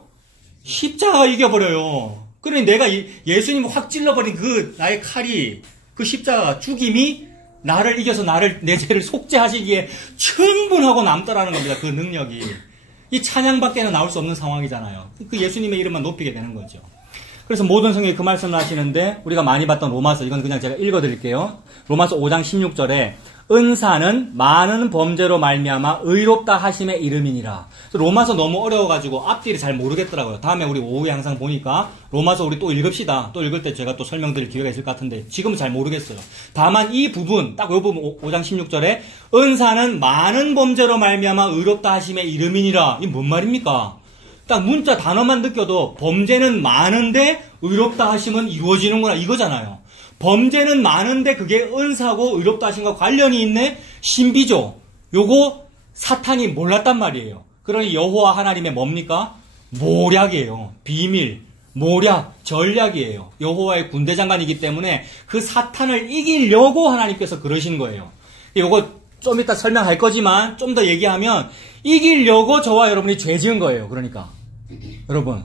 십자가가 이겨버려요. 그러니 내가 예수님을 확 찔러버린 그 나의 칼이, 그 십자가 죽임이 나를 이겨서 내 죄를 속죄하시기에 충분하고 남더라는 겁니다. 그 능력이. 이 찬양밖에는 나올 수 없는 상황이잖아요. 그 예수님의 이름만 높이게 되는 거죠. 그래서 모든 성경이 그 말씀을 하시는데 우리가 많이 봤던 로마서, 이건 그냥 제가 읽어드릴게요. 로마서 5장 16절에 은사는 많은 범죄로 말미암아 의롭다 하심의 이름이니라. 로마서 너무 어려워가지고 앞뒤를 잘 모르겠더라고요. 다음에 우리 오후에 항상 보니까 로마서 우리 또 읽읍시다. 또 읽을 때 제가 또 설명드릴 기회가 있을 것 같은데 지금은 잘 모르겠어요. 다만 이 부분, 딱 이 부분 5장 16절에 은사는 많은 범죄로 말미암아 의롭다 하심의 이름이니라. 이게 뭔 말입니까? 딱 문자 단어만 느껴도 범죄는 많은데 의롭다 하심은 이루어지는구나 이거잖아요. 범죄는 많은데 그게 은사고 의롭다 하심과 관련이 있네? 신비죠. 요거 사탄이 몰랐단 말이에요. 그러니 여호와 하나님의 뭡니까? 모략이에요. 비밀, 모략, 전략이에요. 여호와의 군대장관이기 때문에 그 사탄을 이기려고 하나님께서 그러신 거예요. 요거 좀 이따 설명할 거지만 좀 더 얘기하면 이기려고 저와 여러분이 죄 지은 거예요. 그러니까 여러분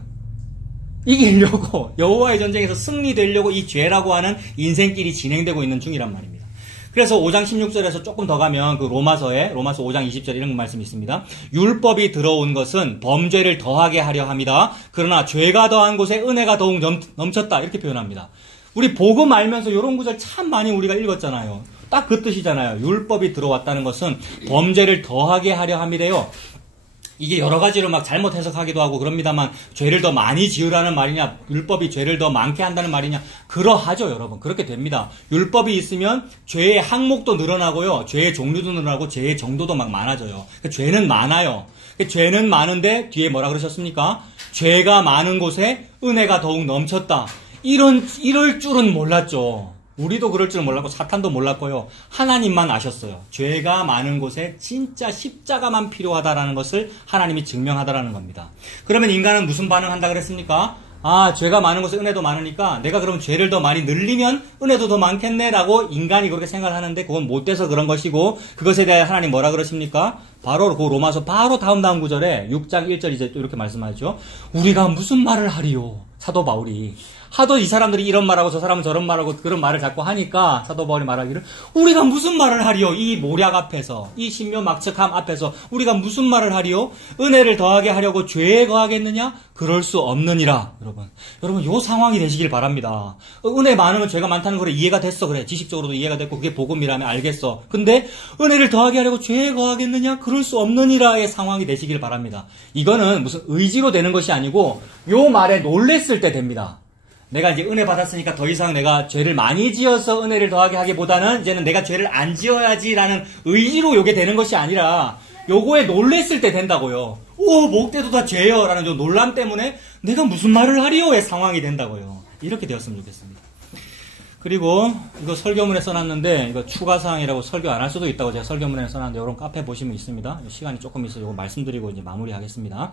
이기려고 여호와의 전쟁에서 승리되려고 이 죄라고 하는 인생길이 진행되고 있는 중이란 말입니다. 그래서 5장 16절에서 조금 더 가면 그 로마서 5장 20절 이런 말씀이 있습니다. 율법이 들어온 것은 범죄를 더하게 하려 합니다. 그러나 죄가 더한 곳에 은혜가 더욱 넘쳤다 이렇게 표현합니다. 우리 복음 알면서 이런 구절 참 많이 우리가 읽었잖아요. 딱 그 뜻이잖아요. 율법이 들어왔다는 것은 범죄를 더하게 하려 함이래요. 이게 여러 가지로 막 잘못 해석하기도 하고 그럽니다만 죄를 더 많이 지으라는 말이냐, 율법이 죄를 더 많게 한다는 말이냐, 그러하죠 여러분. 그렇게 됩니다. 율법이 있으면 죄의 항목도 늘어나고요, 죄의 종류도 늘어나고 죄의 정도도 막 많아져요. 그러니까 죄는 많아요. 죄는 많은데 뒤에 뭐라 그러셨습니까? 죄가 많은 곳에 은혜가 더욱 넘쳤다. 이럴 줄은 몰랐죠. 우리도 그럴 줄 몰랐고 사탄도 몰랐고요. 하나님만 아셨어요. 죄가 많은 곳에 진짜 십자가만 필요하다라는 것을 하나님이 증명하다라는 겁니다. 그러면 인간은 무슨 반응한다 그랬습니까? 아, 죄가 많은 곳에 은혜도 많으니까 내가 그럼 죄를 더 많이 늘리면 은혜도 더 많겠네라고 인간이 그렇게 생각하는데 그건 못돼서 그런 것이고, 그것에 대해 하나님 뭐라 그러십니까? 바로 그 로마서 바로 다음 구절에 6장 1절 이제 또 이렇게 말씀하죠. 우리가 무슨 말을 하리요? 사도 바울이 하도 이 사람들이 이런 말하고 저 사람은 저런 말하고 그런 말을 자꾸 하니까 사도 바울이 말하기를 우리가 무슨 말을 하리요? 이 모략 앞에서, 이 신묘막측함 앞에서 우리가 무슨 말을 하리요? 은혜를 더하게 하려고 죄에 거하겠느냐? 그럴 수 없느니라. 여러분 요 상황이 되시길 바랍니다. 은혜 많으면 죄가 많다는 거래 이해가 됐어. 그래, 지식적으로도 이해가 됐고 그게 복음이라면 알겠어. 근데 은혜를 더하게 하려고 죄에 거하겠느냐? 그럴 수 없느니라의 상황이 되시길 바랍니다. 이거는 무슨 의지로 되는 것이 아니고 요 말에 놀랬을 때 됩니다. 내가 이제 은혜 받았으니까 더 이상 내가 죄를 많이 지어서 은혜를 더하게 하기보다는 이제는 내가 죄를 안 지어야지라는 의지로 요게 되는 것이 아니라 요거에 놀랬을 때 된다고요. 오, 목대도 다 죄요 라는 저 놀람 때문에 내가 무슨 말을 하리요의 상황이 된다고요. 이렇게 되었으면 좋겠습니다. 그리고 이거 설교문에 써놨는데 이거 추가사항이라고 설교 안 할 수도 있다고 제가 설교문에 써놨는데 이런 카페 보시면 있습니다. 시간이 조금 있어서 이거 말씀드리고 이제 마무리하겠습니다.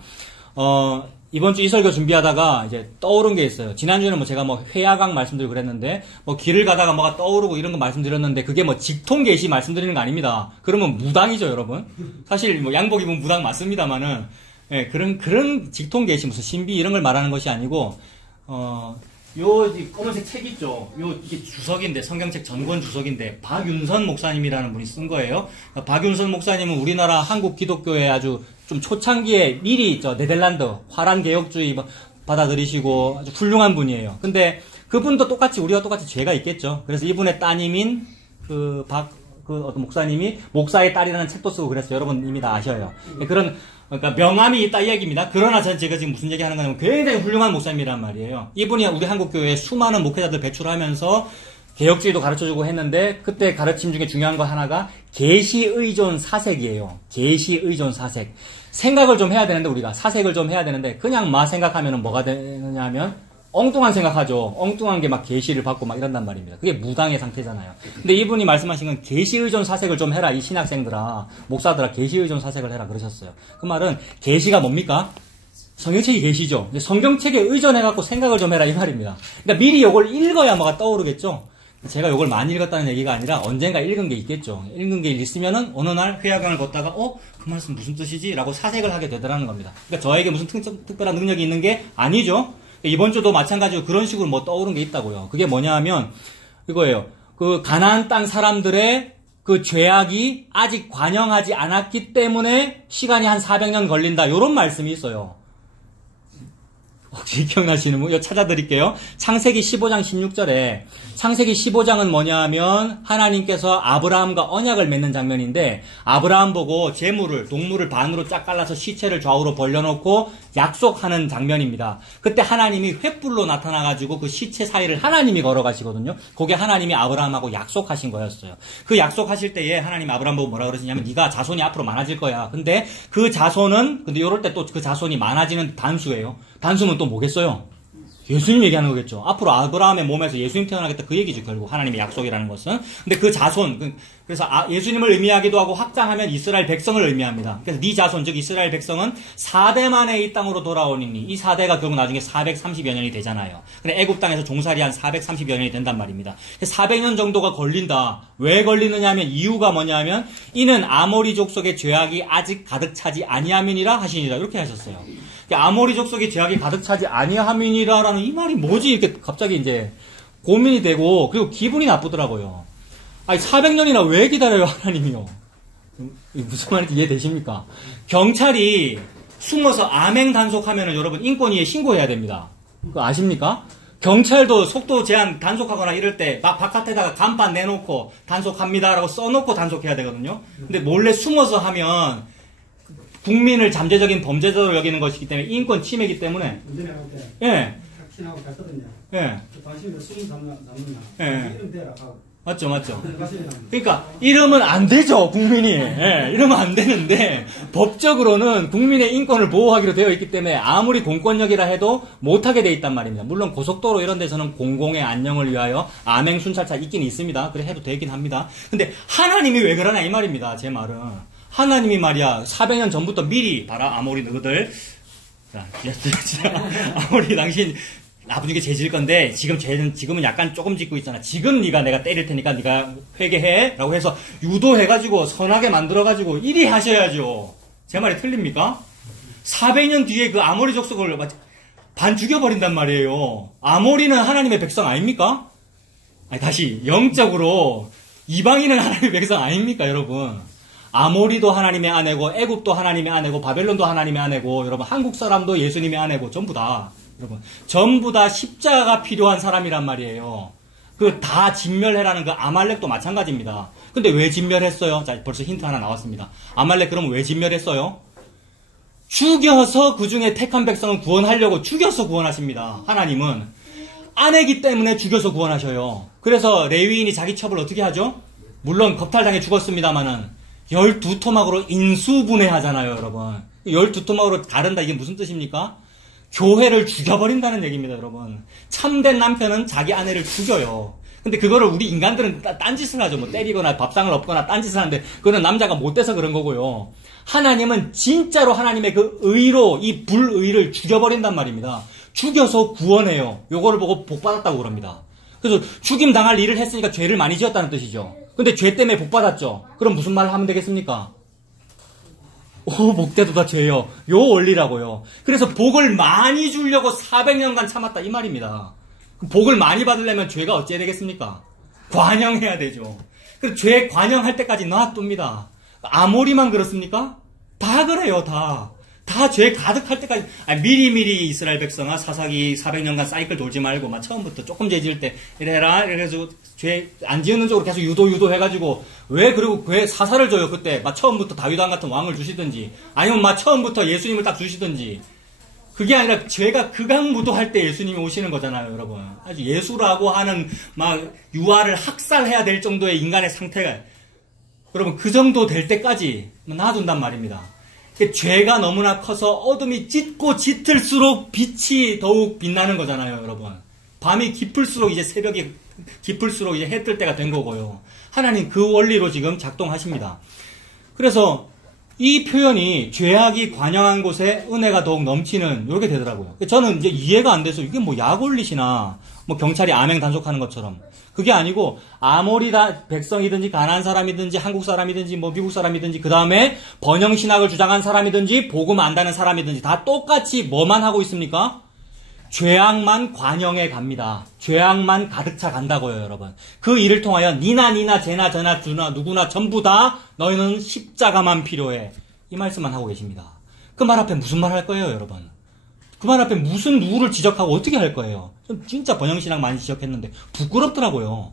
이번 주 이설교 준비하다가 이제 떠오른 게 있어요. 지난주에는 제가 회야강 말씀드리고 그랬는데, 길을 가다가 뭐가 떠오르고 이런 거 말씀드렸는데, 그게 직통 계시 말씀드리는 거 아닙니다. 그러면 무당이죠, 여러분. 사실 양복 입은 무당 맞습니다만은, 예, 그런 직통 계시, 무슨 신비 이런 걸 말하는 것이 아니고, 요 검은색 책 있죠. 이게 주석인데, 성경책 전권 주석인데, 박윤선 목사님이라는 분이 쓴 거예요. 박윤선 목사님은 우리나라 한국 기독교에 아주 좀 초창기에 미리 네덜란드 화란 개혁주의 받아들이시고 아주 훌륭한 분이에요. 근데 그분도 우리와 똑같이 죄가 있겠죠. 그래서 이분의 따님인 어떤 목사님이 목사의 딸이라는 책도 쓰고 그랬어요. 여러분 이미 다 아셔요. 그러니까 명함이 있다 이 얘기입니다. 그러나 제가 지금 무슨 얘기 하는 거냐면 굉장히 훌륭한 목사님이란 말이에요. 이분이 우리 한국교회에 수많은 목회자들 배출하면서 개혁주의도 가르쳐주고 했는데 그때 가르침 중에 중요한 거 하나가 계시의존 사색이에요. 계시의존 사색. 생각을 좀 해야 되는데 우리가 사색을 좀 해야 되는데 그냥 생각하면은 뭐가 되느냐 하면 엉뚱한 생각하죠. 엉뚱한 게 계시를 받고 이런단 말입니다. 그게 무당의 상태잖아요. 근데 이분이 말씀하신 건 계시의존 사색을 좀 해라. 이 신학생들아, 목사들아 계시의존 사색을 해라 그러셨어요. 그 말은 계시가 뭡니까? 성경책이 계시죠. 성경책에 의존해갖고 생각을 좀 해라 이 말입니다. 그러니까 미리 이걸 읽어야 뭐가 떠오르겠죠. 제가 이걸 많이 읽었다는 얘기가 아니라 언젠가 읽은 게 있겠죠. 읽은 게 있으면은 어느 날 회화강을 걷다가 그 말씀 무슨 뜻이지? 라고 사색을 하게 되더라는 겁니다. 그러니까 저에게 무슨 특별한 능력이 있는 게 아니죠. 이번 주도 마찬가지로 그런 식으로 떠오른 게 있다고요. 그게 뭐냐 하면 이거예요. 그 가나안 땅 사람들의 그 죄악이 아직 관영하지 않았기 때문에 시간이 한 400년 걸린다. 이런 말씀이 있어요. 혹시 기억나시는 분? 이거 찾아드릴게요. 창세기 15장 16절에 창세기 15장은 뭐냐 하면 하나님께서 아브라함과 언약을 맺는 장면인데 아브라함 보고 동물을 반으로 쫙 갈라서 시체를 좌우로 벌려놓고 약속하는 장면입니다. 그때 하나님이 횃불로 나타나가지고 그 시체 사이를 하나님이 걸어가시거든요. 그게 하나님이 아브라함하고 약속하신 거였어요. 그 약속하실 때에 하나님 아브라함 보고 뭐라 그러시냐면 네가 자손이 앞으로 많아질 거야. 근데 이럴 때 또 그 자손이 많아지는 단수예요. 단수는 또 뭐겠어요? 예수님 얘기하는 거겠죠. 앞으로 아브라함의 몸에서 예수님 태어나겠다 그 얘기죠. 결국 하나님의 약속이라는 것은. 근데 그 자손, 그래서 예수님을 의미하기도 하고 확장하면 이스라엘 백성을 의미합니다. 그래서 네 자손, 즉 이스라엘 백성은 4대 만에 이 땅으로 돌아오니 이 4대가 결국 나중에 430여 년이 되잖아요. 근데 애굽 땅에서 종살이 한 430여 년이 된단 말입니다. 400년 정도가 걸린다. 왜 걸리느냐 하면 이유가 뭐냐 하면 이는 아모리 족속의 죄악이 아직 가득 차지 아니함이니라 하시니라. 이렇게 하셨어요. 아모리 족속의 죄악이 가득 차지 아니함이니라라는 이 말이 뭐지? 이렇게 갑자기 이제 고민이 되고 그리고 기분이 나쁘더라고요. 아니 400년이나 왜 기다려요 하나님이요? 무슨 말인지 이해되십니까? 경찰이 숨어서 암행 단속하면은 여러분 인권위에 신고해야 됩니다. 그거 아십니까? 경찰도 속도 제한 단속하거나 이럴 때 막 바깥에다가 간판 내놓고 단속합니다라고 써놓고 단속해야 되거든요. 근데 몰래 숨어서 하면 국민을 잠재적인 범죄자로 여기는 것이기 때문에 인권 침해이기 때문에. 운전해 갈 때. 예. 탁신하고 갔거든요. 예. 당신도 수임 남는다. 예. 이름 대라 하고. 맞죠. 그러니까 이러면 안 되죠, 국민이. 예, 이러면 안 되는데 법적으로는 국민의 인권을 보호하기로 되어 있기 때문에 아무리 공권력이라 해도 못하게 돼 있단 말입니다. 물론 고속도로 이런 데서는 공공의 안녕을 위하여 암행 순찰차 있긴 있습니다. 그래 해도 되긴 합니다. 근데 하나님이 왜 그러냐 이 말입니다. 제 말은. 하나님이 말이야 400년 전부터 미리 봐라 아모리 너희들 아모리 당신 나쁜 게 죄질 건데 지금은 약간 조금 짓고 있잖아. 지금 내가 때릴 테니까 네가 회개해 라고 해서 유도해가지고 선하게 만들어가지고 이리 하셔야죠. 제 말이 틀립니까? 400년 뒤에 그 아모리 족속을 반 죽여버린단 말이에요. 아모리는 하나님의 백성 아닙니까? 아니 다시 영적으로 이방인은 하나님의 백성 아닙니까 여러분? 아모리도 하나님의 아내고 애굽도 하나님의 아내고 바벨론도 하나님의 아내고 여러분 한국 사람도 예수님의 아내고 전부 다 여러분 전부 다 십자가가 필요한 사람이란 말이에요. 그 다 진멸해라는 그 아말렉도 마찬가지입니다. 근데 왜 진멸했어요? 자 벌써 힌트 하나 나왔습니다. 아말렉 그러면 왜 진멸했어요? 죽여서 그 중에 택한 백성을 구원하려고 죽여서 구원하십니다. 하나님은 아내기 때문에 죽여서 구원하셔요. 그래서 레위인이 자기 첩을 어떻게 하죠? 물론 겁탈당해 죽었습니다만은 12토막으로 인수분해하잖아요, 여러분. 12토막으로 가른다, 이게 무슨 뜻입니까? 교회를 죽여버린다는 얘기입니다, 여러분. 참된 남편은 자기 아내를 죽여요. 근데 그거를 우리 인간들은 딴짓을 하죠. 뭐 때리거나 밥상을 엎거나 딴짓을 하는데, 그거는 남자가 못돼서 그런 거고요. 하나님은 진짜로 하나님의 그 의로 이 불의를 죽여버린단 말입니다. 죽여서 구원해요. 요거를 보고 복 받았다고 그럽니다. 그래서 죽임 당할 일을 했으니까 죄를 많이 지었다는 뜻이죠. 근데 죄 때문에 복 받았죠. 그럼 무슨 말을 하면 되겠습니까? 복되도 다 죄요. 요 원리라고요. 그래서 복을 많이 주려고 400년간 참았다 이 말입니다. 복을 많이 받으려면 죄가 어찌해야 되겠습니까? 관영해야 되죠. 그래서 죄 관영할 때까지 놔둡니다. 아모리만 그렇습니까? 다 그래요, 다. 다 죄 가득할 때까지. 미리미리 이스라엘 백성아, 사사기 400년간 사이클 돌지 말고, 막 처음부터 조금 죄 지을 때, 이래라, 이래가지고, 죄 안 지우는 쪽으로 계속 유도 해가지고, 그리고 왜 사사를 줘요, 그때. 막 처음부터 다윗왕 같은 왕을 주시든지, 아니면 막 처음부터 예수님을 딱 주시든지. 그게 아니라 죄가 극악무도할 때 예수님이 오시는 거잖아요, 여러분. 아주 예수라고 하는, 막, 유아를 학살해야 될 정도의 인간의 상태가, 여러분, 그 정도 될 때까지 놔둔단 말입니다. 죄가 너무나 커서 어둠이 짙고 짙을수록 빛이 더욱 빛나는 거잖아요, 여러분. 밤이 깊을수록 이제 새벽이 깊을수록 이제 해 뜰 때가 된 거고요. 하나님 그 원리로 지금 작동하십니다. 그래서 이 표현이 죄악이 관영한 곳에 은혜가 더욱 넘치는 이렇게 되더라고요. 저는 이제 이해가 안 돼서 이게 뭐 약올리시나 뭐 경찰이 암행 단속하는 것처럼 그게 아니고 아무리 다 백성이든지 가나안 사람이든지 한국 사람이든지 뭐 미국 사람이든지 그 다음에 번영신학을 주장한 사람이든지 복음 안다는 사람이든지 다 똑같이 뭐만 하고 있습니까? 죄악만 관영해 갑니다. 죄악만 가득 차 간다고요, 여러분. 그 일을 통하여 니나 쟤나 저나 주나 누구나 전부 다 너희는 십자가만 필요해. 이 말씀만 하고 계십니다. 그 말 앞에 무슨 말 할 거예요, 여러분? 그 말 앞에 무슨 누구를 지적하고 어떻게 할 거예요? 전 진짜 번영신학 많이 지적했는데 부끄럽더라고요.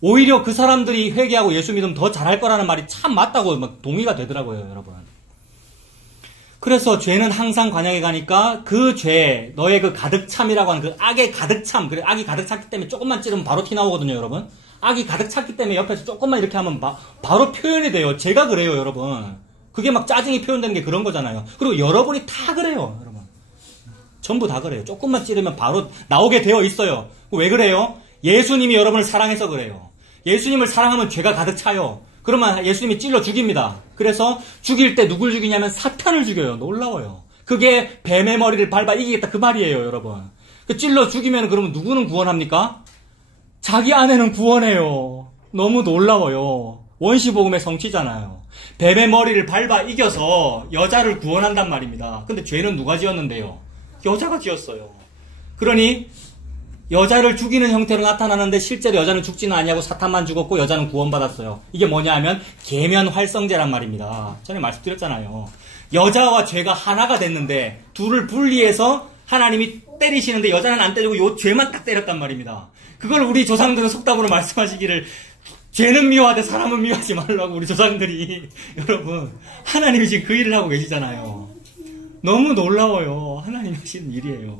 오히려 그 사람들이 회개하고 예수 믿으면 더 잘할 거라는 말이 참 맞다고 막 동의가 되더라고요, 여러분. 그래서 죄는 항상 관영에 가니까 그 죄, 너의 그 가득참이라고 하는 그 악의 가득참, 그래, 악이 가득 찼기 때문에 조금만 찌르면 바로 티 나오거든요, 여러분. 악이 가득 찼기 때문에 옆에서 조금만 이렇게 하면 바로 표현이 돼요. 제가 그래요, 여러분. 그게 막 짜증이 표현되는 게 그런 거잖아요. 그리고 여러분이 다 그래요, 여러분. 전부 다 그래요. 조금만 찌르면 바로 나오게 되어 있어요. 왜 그래요? 예수님이 여러분을 사랑해서 그래요. 예수님을 사랑하면 죄가 가득 차요. 그러면 예수님이 찔러 죽입니다. 그래서 죽일 때 누굴 죽이냐면 사탄을 죽여요. 놀라워요. 그게 뱀의 머리를 밟아 이기겠다 그 말이에요, 여러분. 찔러 죽이면 그러면 누구는 구원합니까? 자기 아내는 구원해요. 너무 놀라워요. 원시복음의 성취잖아요. 뱀의 머리를 밟아 이겨서 여자를 구원한단 말입니다. 근데 죄는 누가 지었는데요? 여자가 지었어요. 그러니 여자를 죽이는 형태로 나타나는데 실제로 여자는 죽지는 아니하고 사탄만 죽었고 여자는 구원받았어요. 이게 뭐냐 하면 계면활성제란 말입니다. 전에 말씀드렸잖아요. 여자와 죄가 하나가 됐는데 둘을 분리해서 하나님이 때리시는데 여자는 안 때리고 요 죄만 딱 때렸단 말입니다. 그걸 우리 조상들은 속담으로 말씀하시기를 죄는 미워하되 사람은 미워하지 말라고 우리 조상들이 여러분 하나님이 지금 그 일을 하고 계시잖아요. 너무 놀라워요. 하나님이 하시는 일이에요.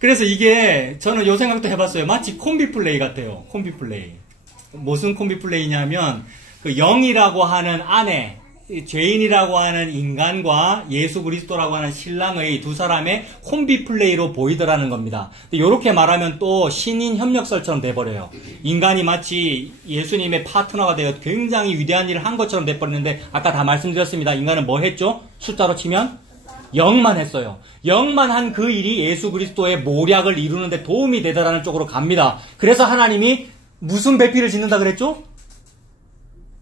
그래서 이게 저는 요 생각도 해봤어요. 마치 콤비 플레이 같아요. 콤비 플레이. 무슨 콤비 플레이냐면 그 영이라고 하는 아내, 죄인이라고 하는 인간과 예수 그리스도라고 하는 신랑의 두 사람의 콤비 플레이로 보이더라는 겁니다. 이렇게 말하면 또 신인 협력설처럼 돼버려요. 인간이 마치 예수님의 파트너가 되어 굉장히 위대한 일을 한 것처럼 돼버리는데 아까 다 말씀드렸습니다. 인간은 뭐 했죠? 숫자로 치면 0만 했어요. 0만 한 그 일이 예수 그리스도의 모략을 이루는데 도움이 되더라는 쪽으로 갑니다. 그래서 하나님이 무슨 배필을 짓는다 그랬죠?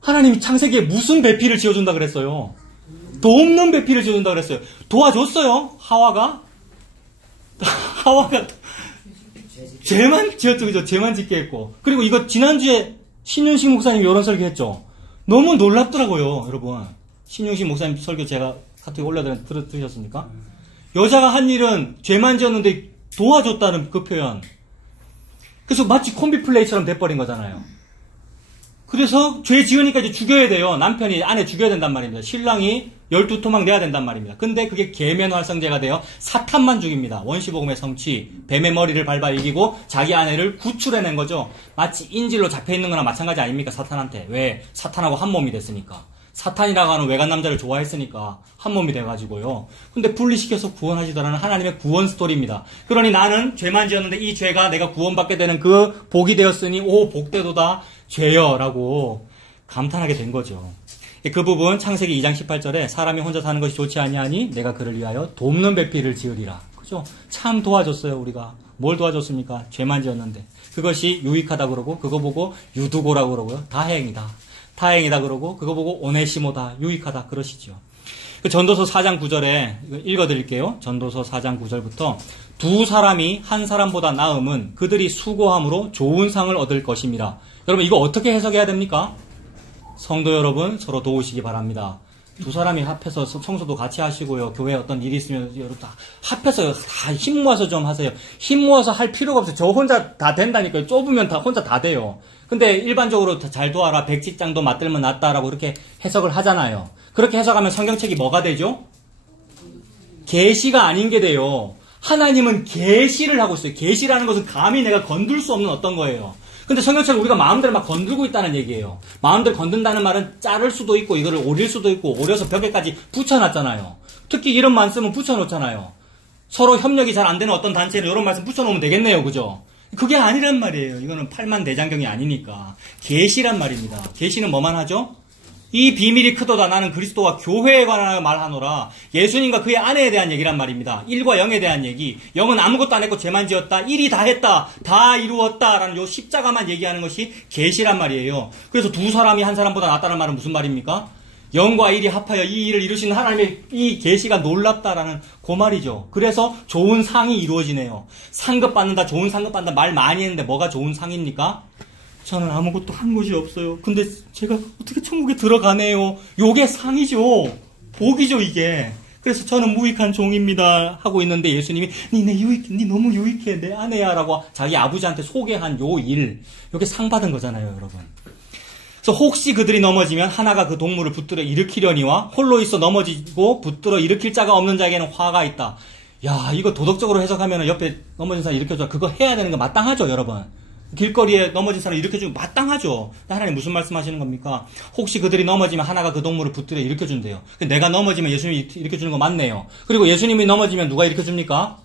하나님이 창세기에 무슨 배필을 지어준다 그랬어요? 돕는 배필을 지어준다 그랬어요. 도와줬어요. 하와가 죄만 지었죠. 그죠? 죄만 짓게 했고. 그리고 이거 지난주에 신윤식 목사님이 이런 설교했죠. 너무 놀랍더라고요, 여러분. 신윤식 목사님 설교 제가 카톡에 올려드렸는데 들으셨습니까? 여자가 한 일은 죄만 지었는데 도와줬다는 그 표현. 그래서 마치 콤비 플레이처럼 돼버린 거잖아요. 그래서 죄 지으니까 이제 죽여야 돼요. 남편이 아내 죽여야 된단 말입니다. 신랑이 12토막 내야 된단 말입니다. 근데 그게 계면활성제가 되어 사탄만 죽입니다. 원시복음의 성취, 뱀의 머리를 밟아 이기고 자기 아내를 구출해낸 거죠. 마치 인질로 잡혀있는 거나 마찬가지 아닙니까? 사탄한테. 왜? 사탄하고 한 몸이 됐으니까. 사탄이라고 하는 외간 남자를 좋아했으니까 한 몸이 돼가지고요. 근데 분리시켜서 구원하시더라는 하나님의 구원 스토리입니다. 그러니 나는 죄만 지었는데 이 죄가 내가 구원받게 되는 그 복이 되었으니 오 복되도다 죄여 라고 감탄하게 된 거죠. 그 부분 창세기 2장 18절에 사람이 혼자 사는 것이 좋지 아니하니 내가 그를 위하여 돕는 배필을 지으리라. 그죠? 참 도와줬어요, 우리가. 뭘 도와줬습니까? 죄만 지었는데. 그것이 유익하다 그러고 그거 보고 유두고라고 그러고요. 다행이다. 다행이다 그러고 그거 보고 오네시모다. 유익하다 그러시죠. 그 전도서 4장 9절에 읽어드릴게요. 전도서 4장 9절부터 두 사람이 한 사람보다 나음은 그들이 수고함으로 좋은 상을 얻을 것입니다. 여러분 이거 어떻게 해석해야 됩니까? 성도 여러분 서로 도우시기 바랍니다. 두 사람이 합해서 청소도 같이 하시고요. 교회에 어떤 일이 있으면 여러분 다 합해서 다 힘 모아서 좀 하세요. 힘 모아서 할 필요가 없어요. 저 혼자 다 된다니까요. 좁으면 다 혼자 다 돼요. 근데 일반적으로 잘 도와라. 백지장도 맞들면 낫다라고 이렇게 해석을 하잖아요. 그렇게 해석하면 성경책이 뭐가 되죠? 계시가 아닌 게 돼요. 하나님은 계시를 하고 있어요. 계시라는 것은 감히 내가 건들 수 없는 어떤 거예요. 근데 성경책을 우리가 마음대로 막 건들고 있다는 얘기예요. 마음대로 건든다는 말은 자를 수도 있고 이거를 오릴 수도 있고 오려서 벽에까지 붙여놨잖아요. 특히 이런 말씀은 붙여놓잖아요. 서로 협력이 잘 안 되는 어떤 단체는 이런 말씀 붙여놓으면 되겠네요. 그죠? 그게 아니란 말이에요. 이거는 팔만대장경이 아니니까. 계시란 말입니다. 계시는 뭐만 하죠? 이 비밀이 크도다 나는 그리스도와 교회에 관하여 말하노라. 예수님과 그의 아내에 대한 얘기란 말입니다. 1과 0에 대한 얘기. 0은 아무것도 안 했고 죄만 지었다. 1이 다 했다. 다 이루었다. 라는 요 십자가만 얘기하는 것이 계시란 말이에요. 그래서 두 사람이 한 사람보다 낫다는 말은 무슨 말입니까? 0과 1이 합하여 이 일을 이루시는 하나님의 이 계시가 놀랍다라는 그 말이죠. 그래서 좋은 상이 이루어지네요. 상급 받는다, 좋은 상급 받는다 말 많이 했는데 뭐가 좋은 상입니까? 저는 아무것도 한 것이 없어요. 근데 제가 어떻게 천국에 들어가네요. 요게 상이죠. 복이죠, 이게. 그래서 저는 무익한 종입니다. 하고 있는데 예수님이 니 너무 유익해. 내 아내야. 라고 자기 아버지한테 소개한 요 일. 요게 상 받은 거잖아요, 여러분. 그래서 혹시 그들이 넘어지면 하나가 그 동물을 붙들어 일으키려니와 홀로 있어 넘어지고 붙들어 일으킬 자가 없는 자에게는 화가 있다. 야, 이거 도덕적으로 해석하면 옆에 넘어진 사람 일으켜줘. 그거 해야 되는 거 마땅하죠, 여러분. 길거리에 넘어진 사람 일으켜주면 마땅하죠. 하나님 무슨 말씀하시는 겁니까? 혹시 그들이 넘어지면 하나가 그 동물을 붙들어 일으켜준대요. 내가 넘어지면 예수님이 일으켜주는 거 맞네요. 그리고 예수님이 넘어지면 누가 일으켜줍니까?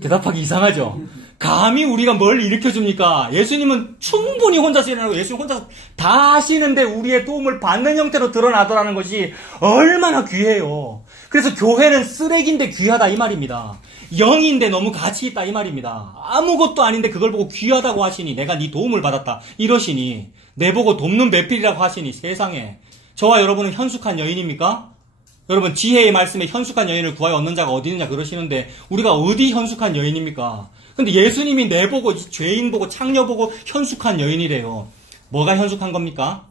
대답하기 이상하죠. 감히 우리가 뭘 일으켜줍니까? 예수님은 충분히 혼자서 일어나고 예수님 혼자서 다 하시는데 우리의 도움을 받는 형태로 드러나더라는 것이 얼마나 귀해요. 그래서 교회는 쓰레기인데 귀하다 이 말입니다. 영인데 너무 가치 있다 이 말입니다. 아무것도 아닌데 그걸 보고 귀하다고 하시니 내가 네 도움을 받았다 이러시니 내보고 돕는 배필이라고 하시니 세상에 저와 여러분은 현숙한 여인입니까? 여러분 지혜의 말씀에 현숙한 여인을 구하여 얻는 자가 어디 있느냐 그러시는데 우리가 어디 현숙한 여인입니까? 근데 예수님이 내보고 죄인 보고 창녀 보고 현숙한 여인이래요. 뭐가 현숙한 겁니까?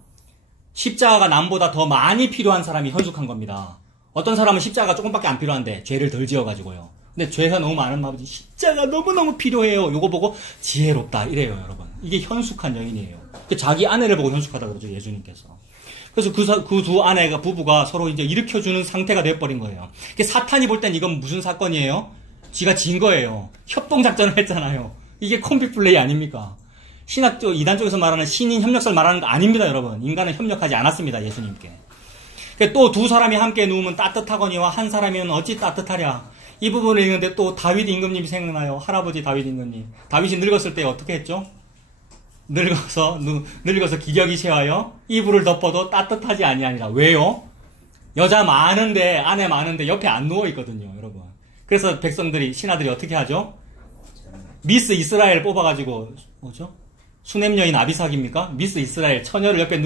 십자가가 남보다 더 많이 필요한 사람이 현숙한 겁니다. 어떤 사람은 십자가가 조금밖에 안 필요한데 죄를 덜 지어가지고요. 근데 죄가 너무 많은 마음이 십자가 너무너무 필요해요. 요거 보고 지혜롭다 이래요, 여러분. 이게 현숙한 여인이에요. 자기 아내를 보고 현숙하다 그러죠, 예수님께서. 그래서 그 두 아내가 부부가 서로 이제 일으켜주는 상태가 돼버린 거예요. 사탄이 볼 땐 이건 무슨 사건이에요? 지가 진 거예요. 협동작전을 했잖아요. 이게 콤비 플레이 아닙니까? 신학적, 이단 쪽에서 말하는 신인 협력설 말하는 거 아닙니다, 여러분. 인간은 협력하지 않았습니다, 예수님께. 또 두 사람이 함께 누우면 따뜻하거니와 한 사람이면 어찌 따뜻하랴. 이 부분을 읽는데 또 다윗 임금님이 생각나요. 할아버지 다윗 임금님. 다윗이 늙었을 때 어떻게 했죠? 늙어서 기력이 쇠하여 이불을 덮어도 따뜻하지 아니하니라. 왜요? 여자 많은데 아내 많은데 옆에 안 누워 있거든요, 여러분. 그래서 백성들이 신하들이 어떻게 하죠? 미스 이스라엘 뽑아가지고 뭐죠? 수냄 여인 아비삭입니까? 미스 이스라엘 처녀를 옆에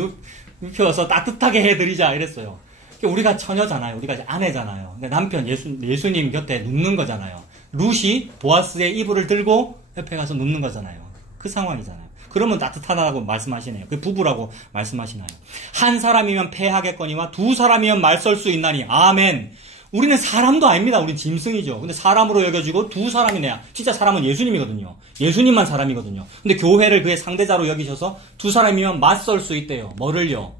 눕혀서 따뜻하게 해드리자 이랬어요. 우리가 처녀잖아요. 우리가 아내잖아요. 근데 남편 예수님 곁에 눕는 거잖아요. 룻이 보아스의 이불을 들고 옆에 가서 눕는 거잖아요. 그 상황이잖아요. 그러면 따뜻하다고 말씀하시네요. 그 부부라고 말씀하시나요? 한 사람이면 패하겠거니와 두 사람이면 말설 수 있나니. 아멘. 우리는 사람도 아닙니다. 우리는 짐승이죠. 근데 사람으로 여겨지고 두 사람이네요. 진짜 사람은 예수님이거든요. 예수님만 사람이거든요. 근데 교회를 그의 상대자로 여기셔서 두 사람이면 맞설 수 있대요. 뭐를요?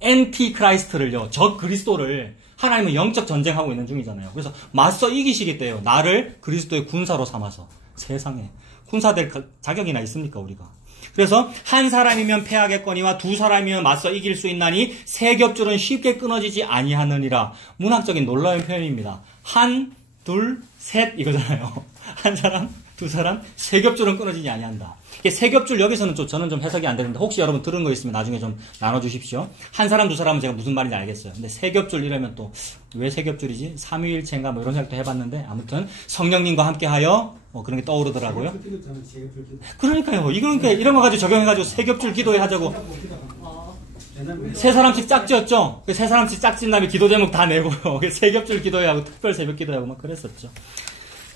엔티 크라이스트를요. 적 그리스도를. 하나님은 영적 전쟁하고 있는 중이잖아요. 그래서 맞서 이기시겠대요. 나를 그리스도의 군사로 삼아서. 세상에. 군사될 자격이나 있습니까, 우리가? 그래서 한 사람이면 패하겠거니와 두 사람이면 맞서 이길 수 있나니 세 겹줄은 쉽게 끊어지지 아니하느니라. 문학적인 놀라운 표현입니다. 한, 둘, 셋 이거잖아요. 한 사람, 두 사람 세 겹줄은 끊어지지 아니한다. 이게 세 겹줄 여기서는 저는 좀 해석이 안 되는데 혹시 여러분 들은 거 있으면 나중에 좀 나눠주십시오. 한 사람 두 사람은 제가 무슨 말인지 알겠어요. 근데 세 겹줄 이러면 또 왜 세 겹줄이지? 삼위일체인가 뭐 이런 생각도 해봤는데 아무튼 성령님과 함께하여 그런 게 떠오르더라고요. 그러니까요. 이런 거 가지고 적용해가지고 세 겹줄 기도회 하자고. 세 사람씩 짝지었죠? 세 사람씩 짝진 다음에 기도 제목 다 내고요. 세 겹줄 기도회하고 특별 새벽 기도회하고 막 그랬었죠.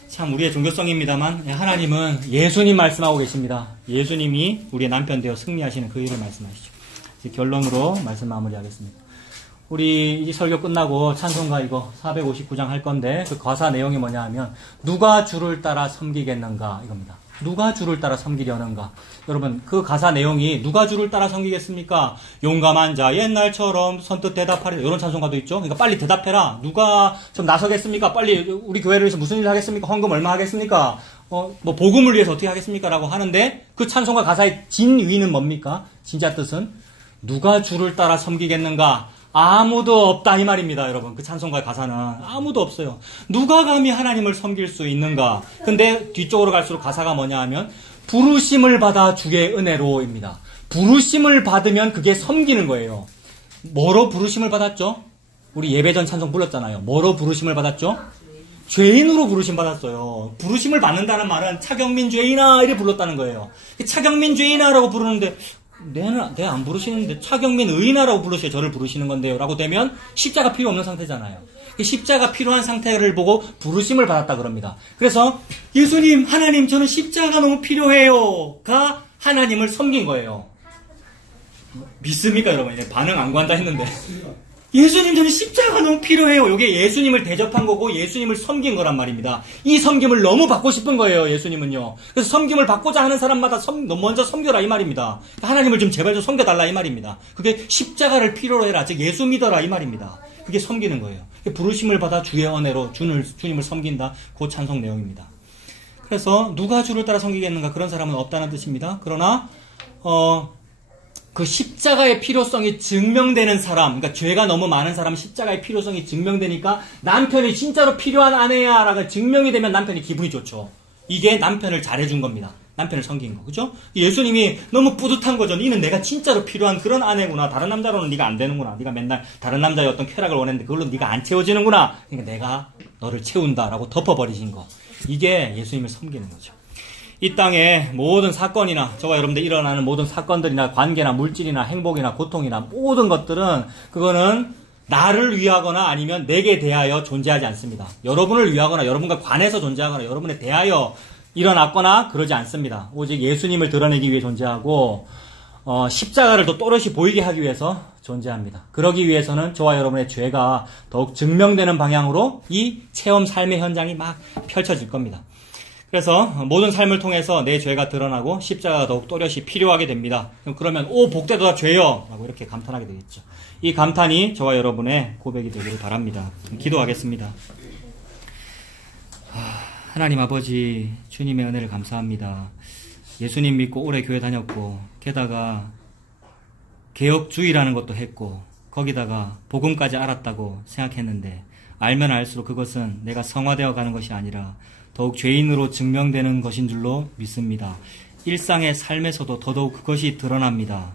참 우리의 종교성입니다만 하나님은 예수님 말씀하고 계십니다. 예수님이 우리의 남편 되어 승리하시는 그 일을 말씀하시죠. 이제 결론으로 말씀 마무리하겠습니다. 우리 이 설교 끝나고 찬송가 이거 459장 할 건데 그 가사 내용이 뭐냐 하면 누가 주를 따라 섬기겠는가 이겁니다. 누가 주를 따라 섬기려는가. 여러분 그 가사 내용이 누가 주를 따라 섬기겠습니까? 용감한 자 옛날처럼 선뜻 대답하리라. 이런 찬송가도 있죠. 그러니까 빨리 대답해라. 누가 좀 나서겠습니까? 빨리 우리 교회를 위해서 무슨 일 하겠습니까? 헌금 얼마 하겠습니까? 뭐 복음을 위해서 어떻게 하겠습니까? 라고 하는데 그 찬송가 가사의 진위는 뭡니까? 진짜 뜻은 누가 주를 따라 섬기겠는가? 아무도 없다 이 말입니다. 여러분 그 찬송가의 가사는 아무도 없어요. 누가 감히 하나님을 섬길 수 있는가. 근데 뒤쪽으로 갈수록 가사가 뭐냐 하면 부르심을 받아 주의 은혜로입니다. 부르심을 받으면 그게 섬기는 거예요. 뭐로 부르심을 받았죠? 우리 예배전 찬송 불렀잖아요. 뭐로 부르심을 받았죠? 죄인으로 부르심 받았어요. 부르심을 받는다는 말은 차경민 죄인아 이렇게 불렀다는 거예요. 차경민 죄인아라고 부르는데 내 안 부르시는데 차경민 의인아라고 부르셔야 저를 부르시는 건데요. 라고 되면 십자가 필요 없는 상태잖아요. 십자가 필요한 상태를 보고 부르심을 받았다 그럽니다. 그래서 예수님, 하나님 저는 십자가 너무 필요해요. 가 하나님을 섬긴 거예요. 믿습니까 여러분? 반응 안 구한다 했는데 예수님 저는 십자가 너무 필요해요. 이게 예수님을 대접한 거고 예수님을 섬긴 거란 말입니다. 이 섬김을 너무 받고 싶은 거예요. 예수님은요. 그래서 섬김을 받고자 하는 사람마다 먼저 섬겨라 이 말입니다. 하나님을 좀 제발 좀 섬겨달라 이 말입니다. 그게 십자가를 필요로 해라. 즉 예수 믿어라 이 말입니다. 그게 섬기는 거예요. 부르심을 받아 주의 은혜로 주님을 섬긴다. 그 찬송 내용입니다. 그래서 누가 주를 따라 섬기겠는가 그런 사람은 없다는 뜻입니다. 그러나 그 십자가의 필요성이 증명되는 사람, 그러니까 죄가 너무 많은 사람은 십자가의 필요성이 증명되니까 남편이 진짜로 필요한 아내야 라고 증명이 되면 남편이 기분이 좋죠. 이게 남편을 잘해준 겁니다. 남편을 섬긴 거, 그죠? 예수님이 너무 뿌듯한 거죠. 너는 내가 진짜로 필요한 그런 아내구나. 다른 남자로는 네가 안 되는구나. 네가 맨날 다른 남자의 어떤 쾌락을 원했는데 그걸로 네가 안 채워지는구나. 그러니까 내가 너를 채운다라고 덮어버리신 거. 이게 예수님을 섬기는 거죠. 이 땅에 모든 사건이나 저와 여러분들 일어나는 모든 사건들이나 관계나 물질이나 행복이나 고통이나 모든 것들은 그거는 나를 위하거나 아니면 내게 대하여 존재하지 않습니다. 여러분을 위하거나 여러분과 관해서 존재하거나 여러분에 대하여 일어났거나 그러지 않습니다. 오직 예수님을 드러내기 위해 존재하고 십자가를 더 또렷이 보이게 하기 위해서 존재합니다. 그러기 위해서는 저와 여러분의 죄가 더욱 증명되는 방향으로 이 체험 삶의 현장이 막 펼쳐질 겁니다. 그래서 모든 삶을 통해서 내 죄가 드러나고 십자가가 더욱 또렷이 필요하게 됩니다. 그러면 오 복되도다 죄여 라고 이렇게 감탄하게 되겠죠. 이 감탄이 저와 여러분의 고백이 되기를 바랍니다. 기도하겠습니다. 하나님 아버지 주님의 은혜를 감사합니다. 예수님 믿고 오래 교회 다녔고 게다가 개혁주의라는 것도 했고 거기다가 복음까지 알았다고 생각했는데 알면 알수록 그것은 내가 성화되어 가는 것이 아니라 더욱 죄인으로 증명되는 것인 줄로 믿습니다. 일상의 삶에서도 더더욱 그것이 드러납니다.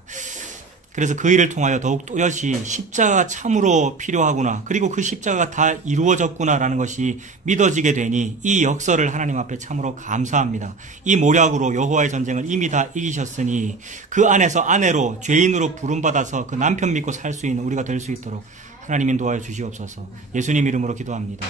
그래서 그 일을 통하여 더욱 또렷이 십자가가 참으로 필요하구나. 그리고 그 십자가가 다 이루어졌구나라는 것이 믿어지게 되니 이 역설을 하나님 앞에 참으로 감사합니다. 이 모략으로 여호와의 전쟁을 이미 다 이기셨으니 그 안에서 아내로 죄인으로 부름받아서 그 남편 믿고 살 수 있는 우리가 될 수 있도록 하나님 인도하여 주시옵소서. 예수님 이름으로 기도합니다.